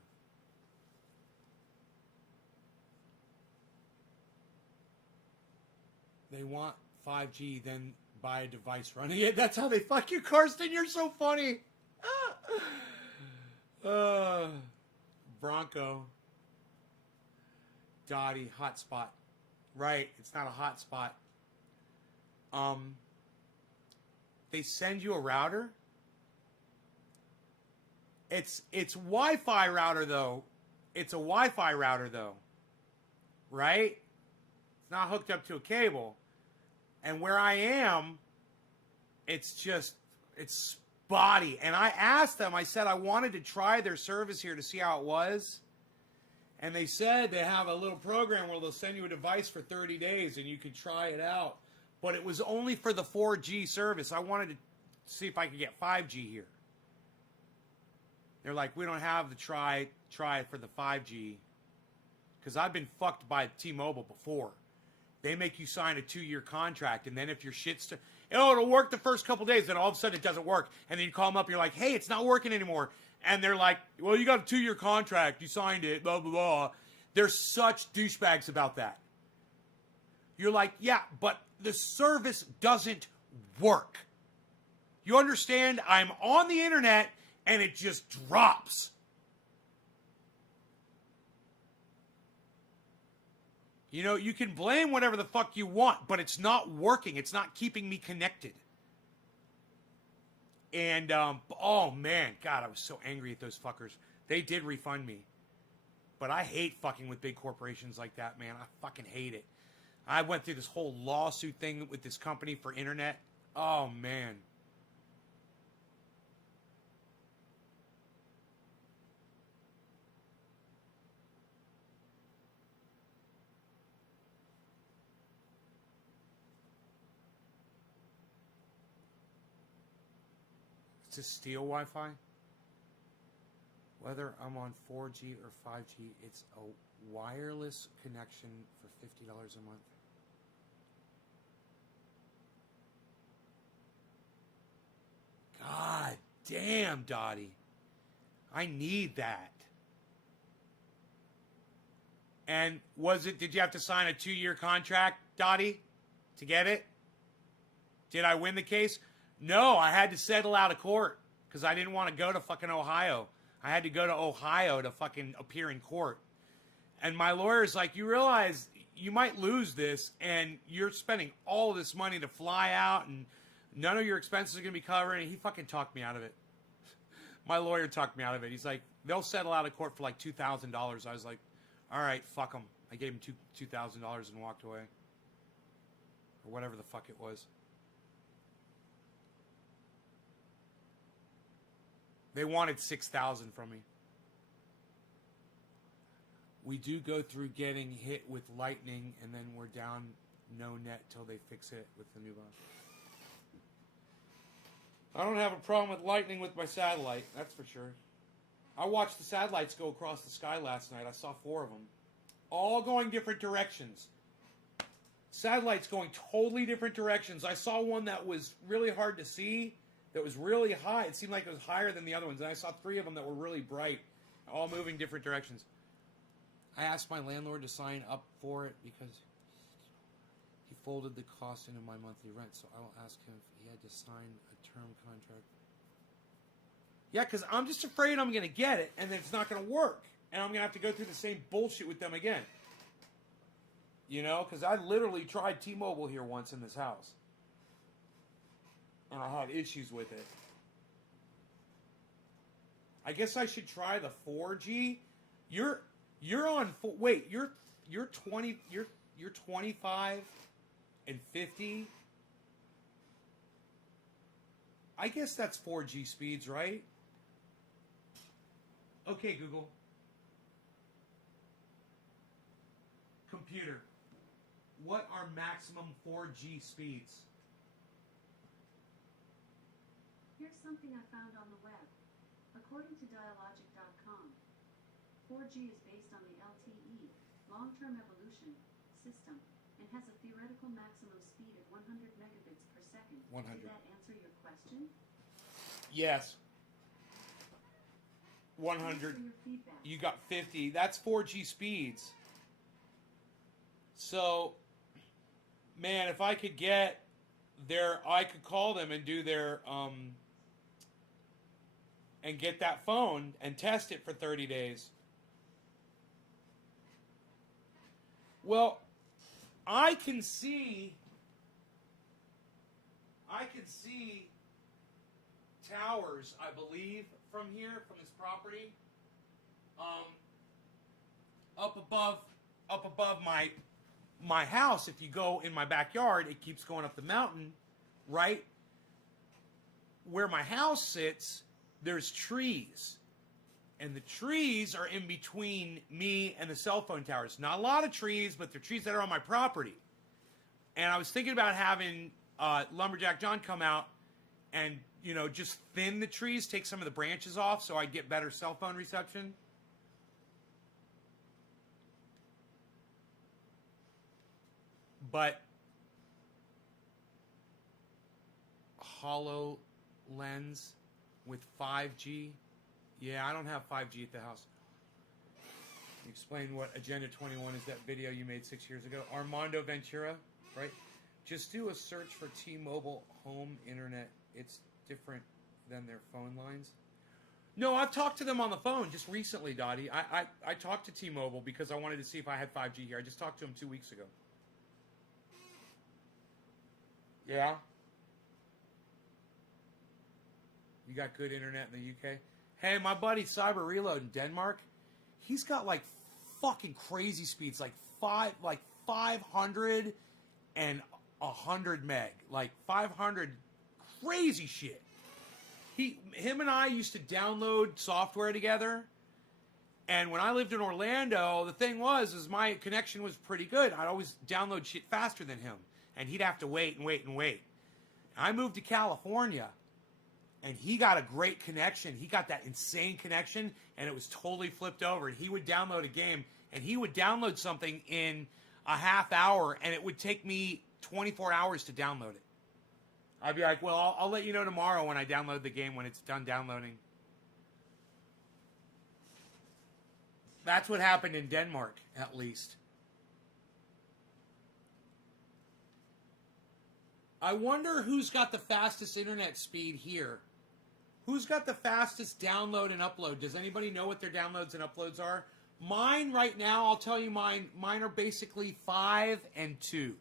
They want 5G, then buy a device running it. That's how they fuck you, Karsten. You're so funny. Bronco. Dottie, hotspot. Right, it's not a hotspot. They send you a router. It's Wi-Fi router though. It's a Wi-Fi router though. Right? It's not hooked up to a cable. And where I am, it's spotty. And I asked them, I said I wanted to try their service here to see how it was. And they said they have a little program where they'll send you a device for 30 days and you can try it out. But it was only for the 4G service. I wanted to see if I could get 5G here. They're like, we don't have the try it for the 5G. Because I've been fucked by T-Mobile before. They make you sign a 2-year contract, and then if your shit's... it'll work the first couple days, then all of a sudden it doesn't work. And then you call them up, you're like, hey, it's not working anymore. And they're like, well, you got a 2-year contract, you signed it, blah, blah, blah. They're such douchebags about that. You're like, yeah, but the service doesn't work. You understand? I'm on the internet, and it just drops. You know, you can blame whatever the fuck you want, but it's not working. It's not keeping me connected. And, oh man, God, I was so angry at those fuckers. They did refund me. But I hate fucking with big corporations like that, man. I fucking hate it. I went through this whole lawsuit thing with this company for internet. Oh, man. To steal Wi-Fi, whether I'm on 4G or 5G, it's a wireless connection for $50 a month. God damn, Dottie. I need that. And did you have to sign a 2-year contract, Dottie, to get it? Did I win the case? No, I had to settle out of court because I didn't want to go to fucking Ohio. I had to go to Ohio to fucking appear in court. And my lawyer's like, you realize you might lose this and you're spending all this money to fly out and none of your expenses are going to be covered. And he fucking talked me out of it. My lawyer talked me out of it. He's like, they'll settle out of court for like $2,000. I was like, all right, fuck them. I gave him $2,000 and walked away. Or whatever the fuck it was. They wanted $6,000 from me. We do go through getting hit with lightning, and then we're down no net till they fix it with the new box. I don't have a problem with lightning with my satellite, that's for sure. I watched the satellites go across the sky last night. I saw 4 of them. All going different directions. Satellites going totally different directions. I saw one that was really hard to see. That was really high. It seemed like it was higher than the other ones. And I saw 3 of them that were really bright, all moving different directions. I asked my landlord to sign up for it because he folded the cost into my monthly rent. So I will ask him if he had to sign a term contract. Yeah, because I'm just afraid I'm going to get it and then it's not going to work. And I'm going to have to go through the same bullshit with them again. You know, because I literally tried T-Mobile here once in this house. And I had issues with it. I guess I should try the 4G. You're on wait, you're 25 and 50. I guess that's 4G speeds, right? Okay, Google. computer. What are maximum 4G speeds? Here's something I found on the web. According to dialogic.com, 4G is based on the LTE, long-term evolution, system, and has a theoretical maximum speed of 100 megabits per second. 100. Did that answer your question? Yes. Thanks 100. for your feedback. You got 50. That's 4G speeds. So, man, if I could get I could call them and do their, and get that phone and test it for 30 days. Well, I can see towers, I believe, from here, from this property, up above my house. If you go in my backyard, it keeps going up the mountain, right? Where my house sits, there's trees. And the trees are in between me and the cell phone towers. Not a lot of trees, but they're trees that are on my property. And I was thinking about having Lumberjack John come out and, just thin the trees, take some of the branches off so I get better cell phone reception. But HoloLens with 5G. Yeah, I don't have 5G at the house. Explain what Agenda 21 is, that video you made 6 years ago. Armando Ventura, right? Just do a search for T-Mobile home internet. It's different than their phone lines. No, I've talked to them on the phone just recently, Dottie. I talked to T-Mobile because I wanted to see if I had 5G here. I just talked to them 2 weeks ago. Yeah? You got good internet in the UK? Hey, my buddy Cyber Reload in Denmark, he's got like fucking crazy speeds, like 500 and 100 meg, like 500, crazy shit. Him and I used to download software together, and when I lived in Orlando, the thing is my connection was pretty good. I'd always download shit faster than him, and he'd have to wait and wait and wait. I moved to California, and he got a great connection. He got that insane connection, and it was totally flipped over. And he would download a game, and he would download something in a half hour, and it would take me 24 hours to download it. I'd be like, well, I'll let you know tomorrow when I download the game, when it's done downloading. That's what happened in Denmark, at least. I wonder who's got the fastest internet speed here. Who's got the fastest download and upload? Does anybody know what their downloads and uploads are? Mine right now, I'll tell you mine are basically 5 and 2.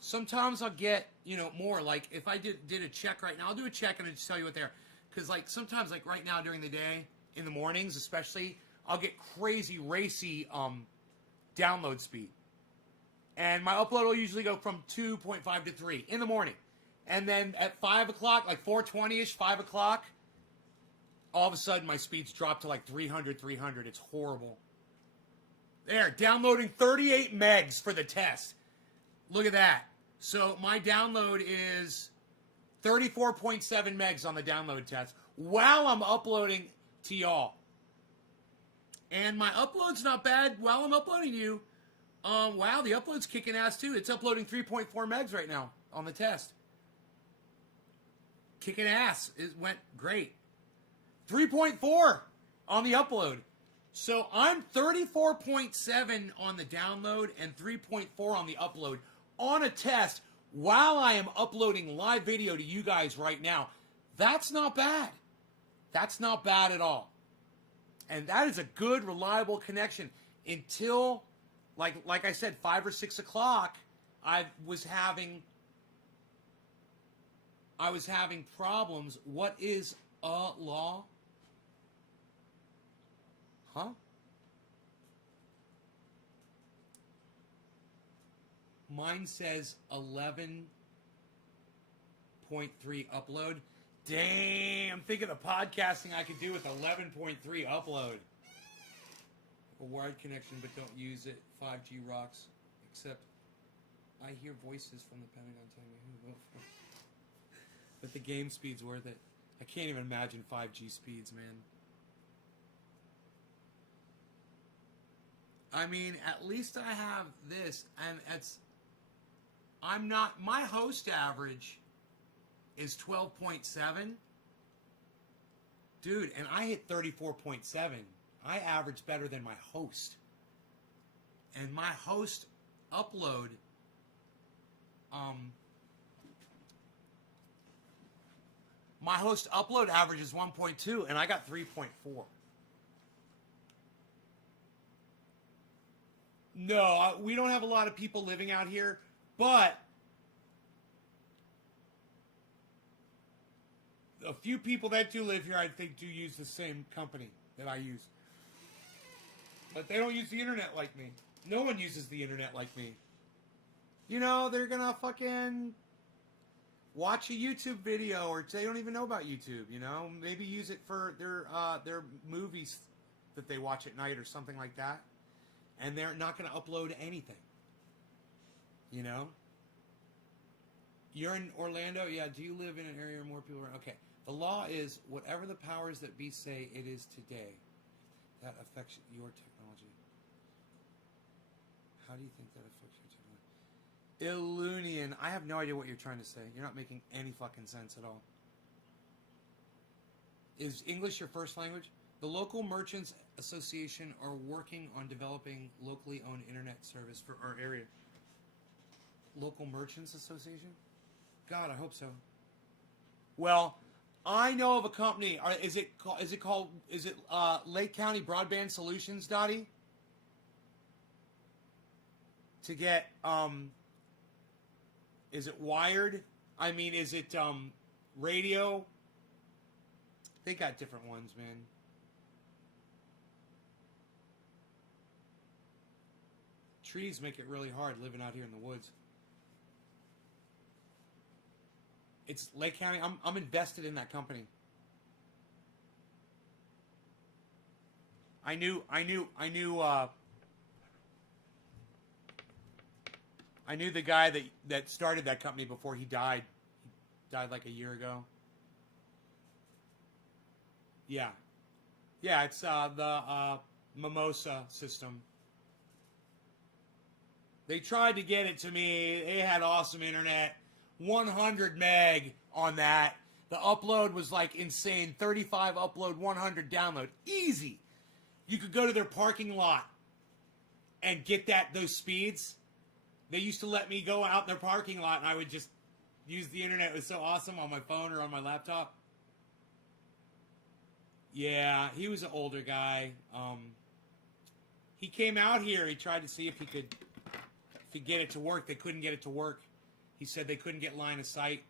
Sometimes I'll get, more. Like if I did a check right now, I'll do a check and I'll just tell you what they are. Because sometimes right now during the day, in the mornings especially, I'll get crazy racy download speed. And my upload will usually go from 2.5 to 3 in the morning. And then at 5 o'clock, like 4:20ish, 5 o'clock, all of a sudden my speeds drop to like 300. It's horrible. There, downloading 38 megs for the test. Look at that. So my download is 34.7 megs on the download test while I'm uploading to y'all. And my upload's not bad while I'm uploading you. Wow, the upload's kicking ass too. It's uploading 3.4 megs right now on the test. Kicking ass. It went great. 3.4 on the upload. So I'm 34.7 on the download and 3.4 on the upload on a test while I am uploading live video to you guys right now. That's not bad. That's not bad at all. And that is a good, reliable connection until, like I said, 5 or 6 o'clock, I was having problems. What is a law? Huh? Mine says 11.3 upload. Damn, think of the podcasting I could do with 11.3 upload. A wired connection, but don't use it. 5G rocks. Except I hear voices from the Pentagon telling me who to vote for. But the game speed's worth it. I can't even imagine 5G speeds, man. I mean, at least I have this, and my host average is 12.7. Dude, and I hit 34.7. I average better than my host. And my host upload, average is 1.2, and I got 3.4. No, we don't have a lot of people living out here, but a few people that do live here, I think, do use the same company that I use. But they don't use the internet like me. No one uses the internet like me. You know, they're gonna fucking watch a YouTube video, or they don't even know about YouTube, you know? Maybe use it for their movies that they watch at night or something like that. And they're not going to upload anything. You know? You're in Orlando? Yeah, do you live in an area where more people are? Okay. The law is whatever the powers that be say it is today, that affects your technology. How do you think that affects your technology? Illunian. I have no idea what you're trying to say. You're not making any fucking sense at all. Is English your first language? The local merchants association are working on developing locally owned internet service for our area. Local merchants association? God, I hope so. Well, I know of a company. Is it Lake County Broadband Solutions, Dottie? To get is it wired? I mean, is it radio? They got different ones, man. Trees make it really hard living out here in the woods. It's Lake County. I'm invested in that company. I knew the guy that started that company before he died. He died like a year ago. Yeah. Yeah, it's the Mimosa system. They tried to get it to me. They had awesome internet. 100 meg on that. The upload was like insane. 35 upload, 100 download. Easy. You could go to their parking lot and get those speeds. They used to let me go out in their parking lot and I would just use the internet. It was so awesome on my phone or on my laptop. Yeah, he was an older guy. He came out here. He tried to see if he could get it to work. They couldn't get it to work. He said they couldn't get line of sight.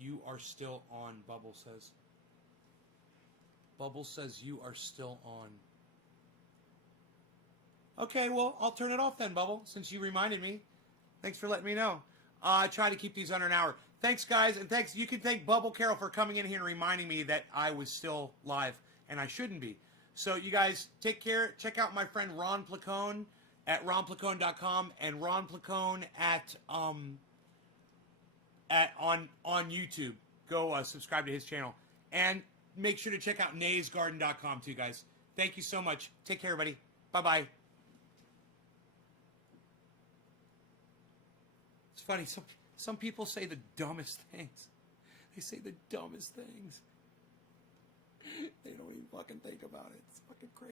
You are still on, Bubble says. Bubble says you are still on. Okay, well, I'll turn it off then, Bubble, since you reminded me. Thanks for letting me know. I try to keep these under an hour. Thanks, guys, and thanks. You can thank Bubble Carol for coming in here and reminding me that I was still live, and I shouldn't be. So you guys take care. Check out my friend Ron Placone at ronplacone.com and Ron Placone on YouTube. Go subscribe to his channel. And make sure to check out naysgarden.com too, guys. Thank you so much. Take care, everybody. Bye-bye. It's funny. Some people say the dumbest things. They say the dumbest things. They don't even fucking think about it. It's fucking crazy.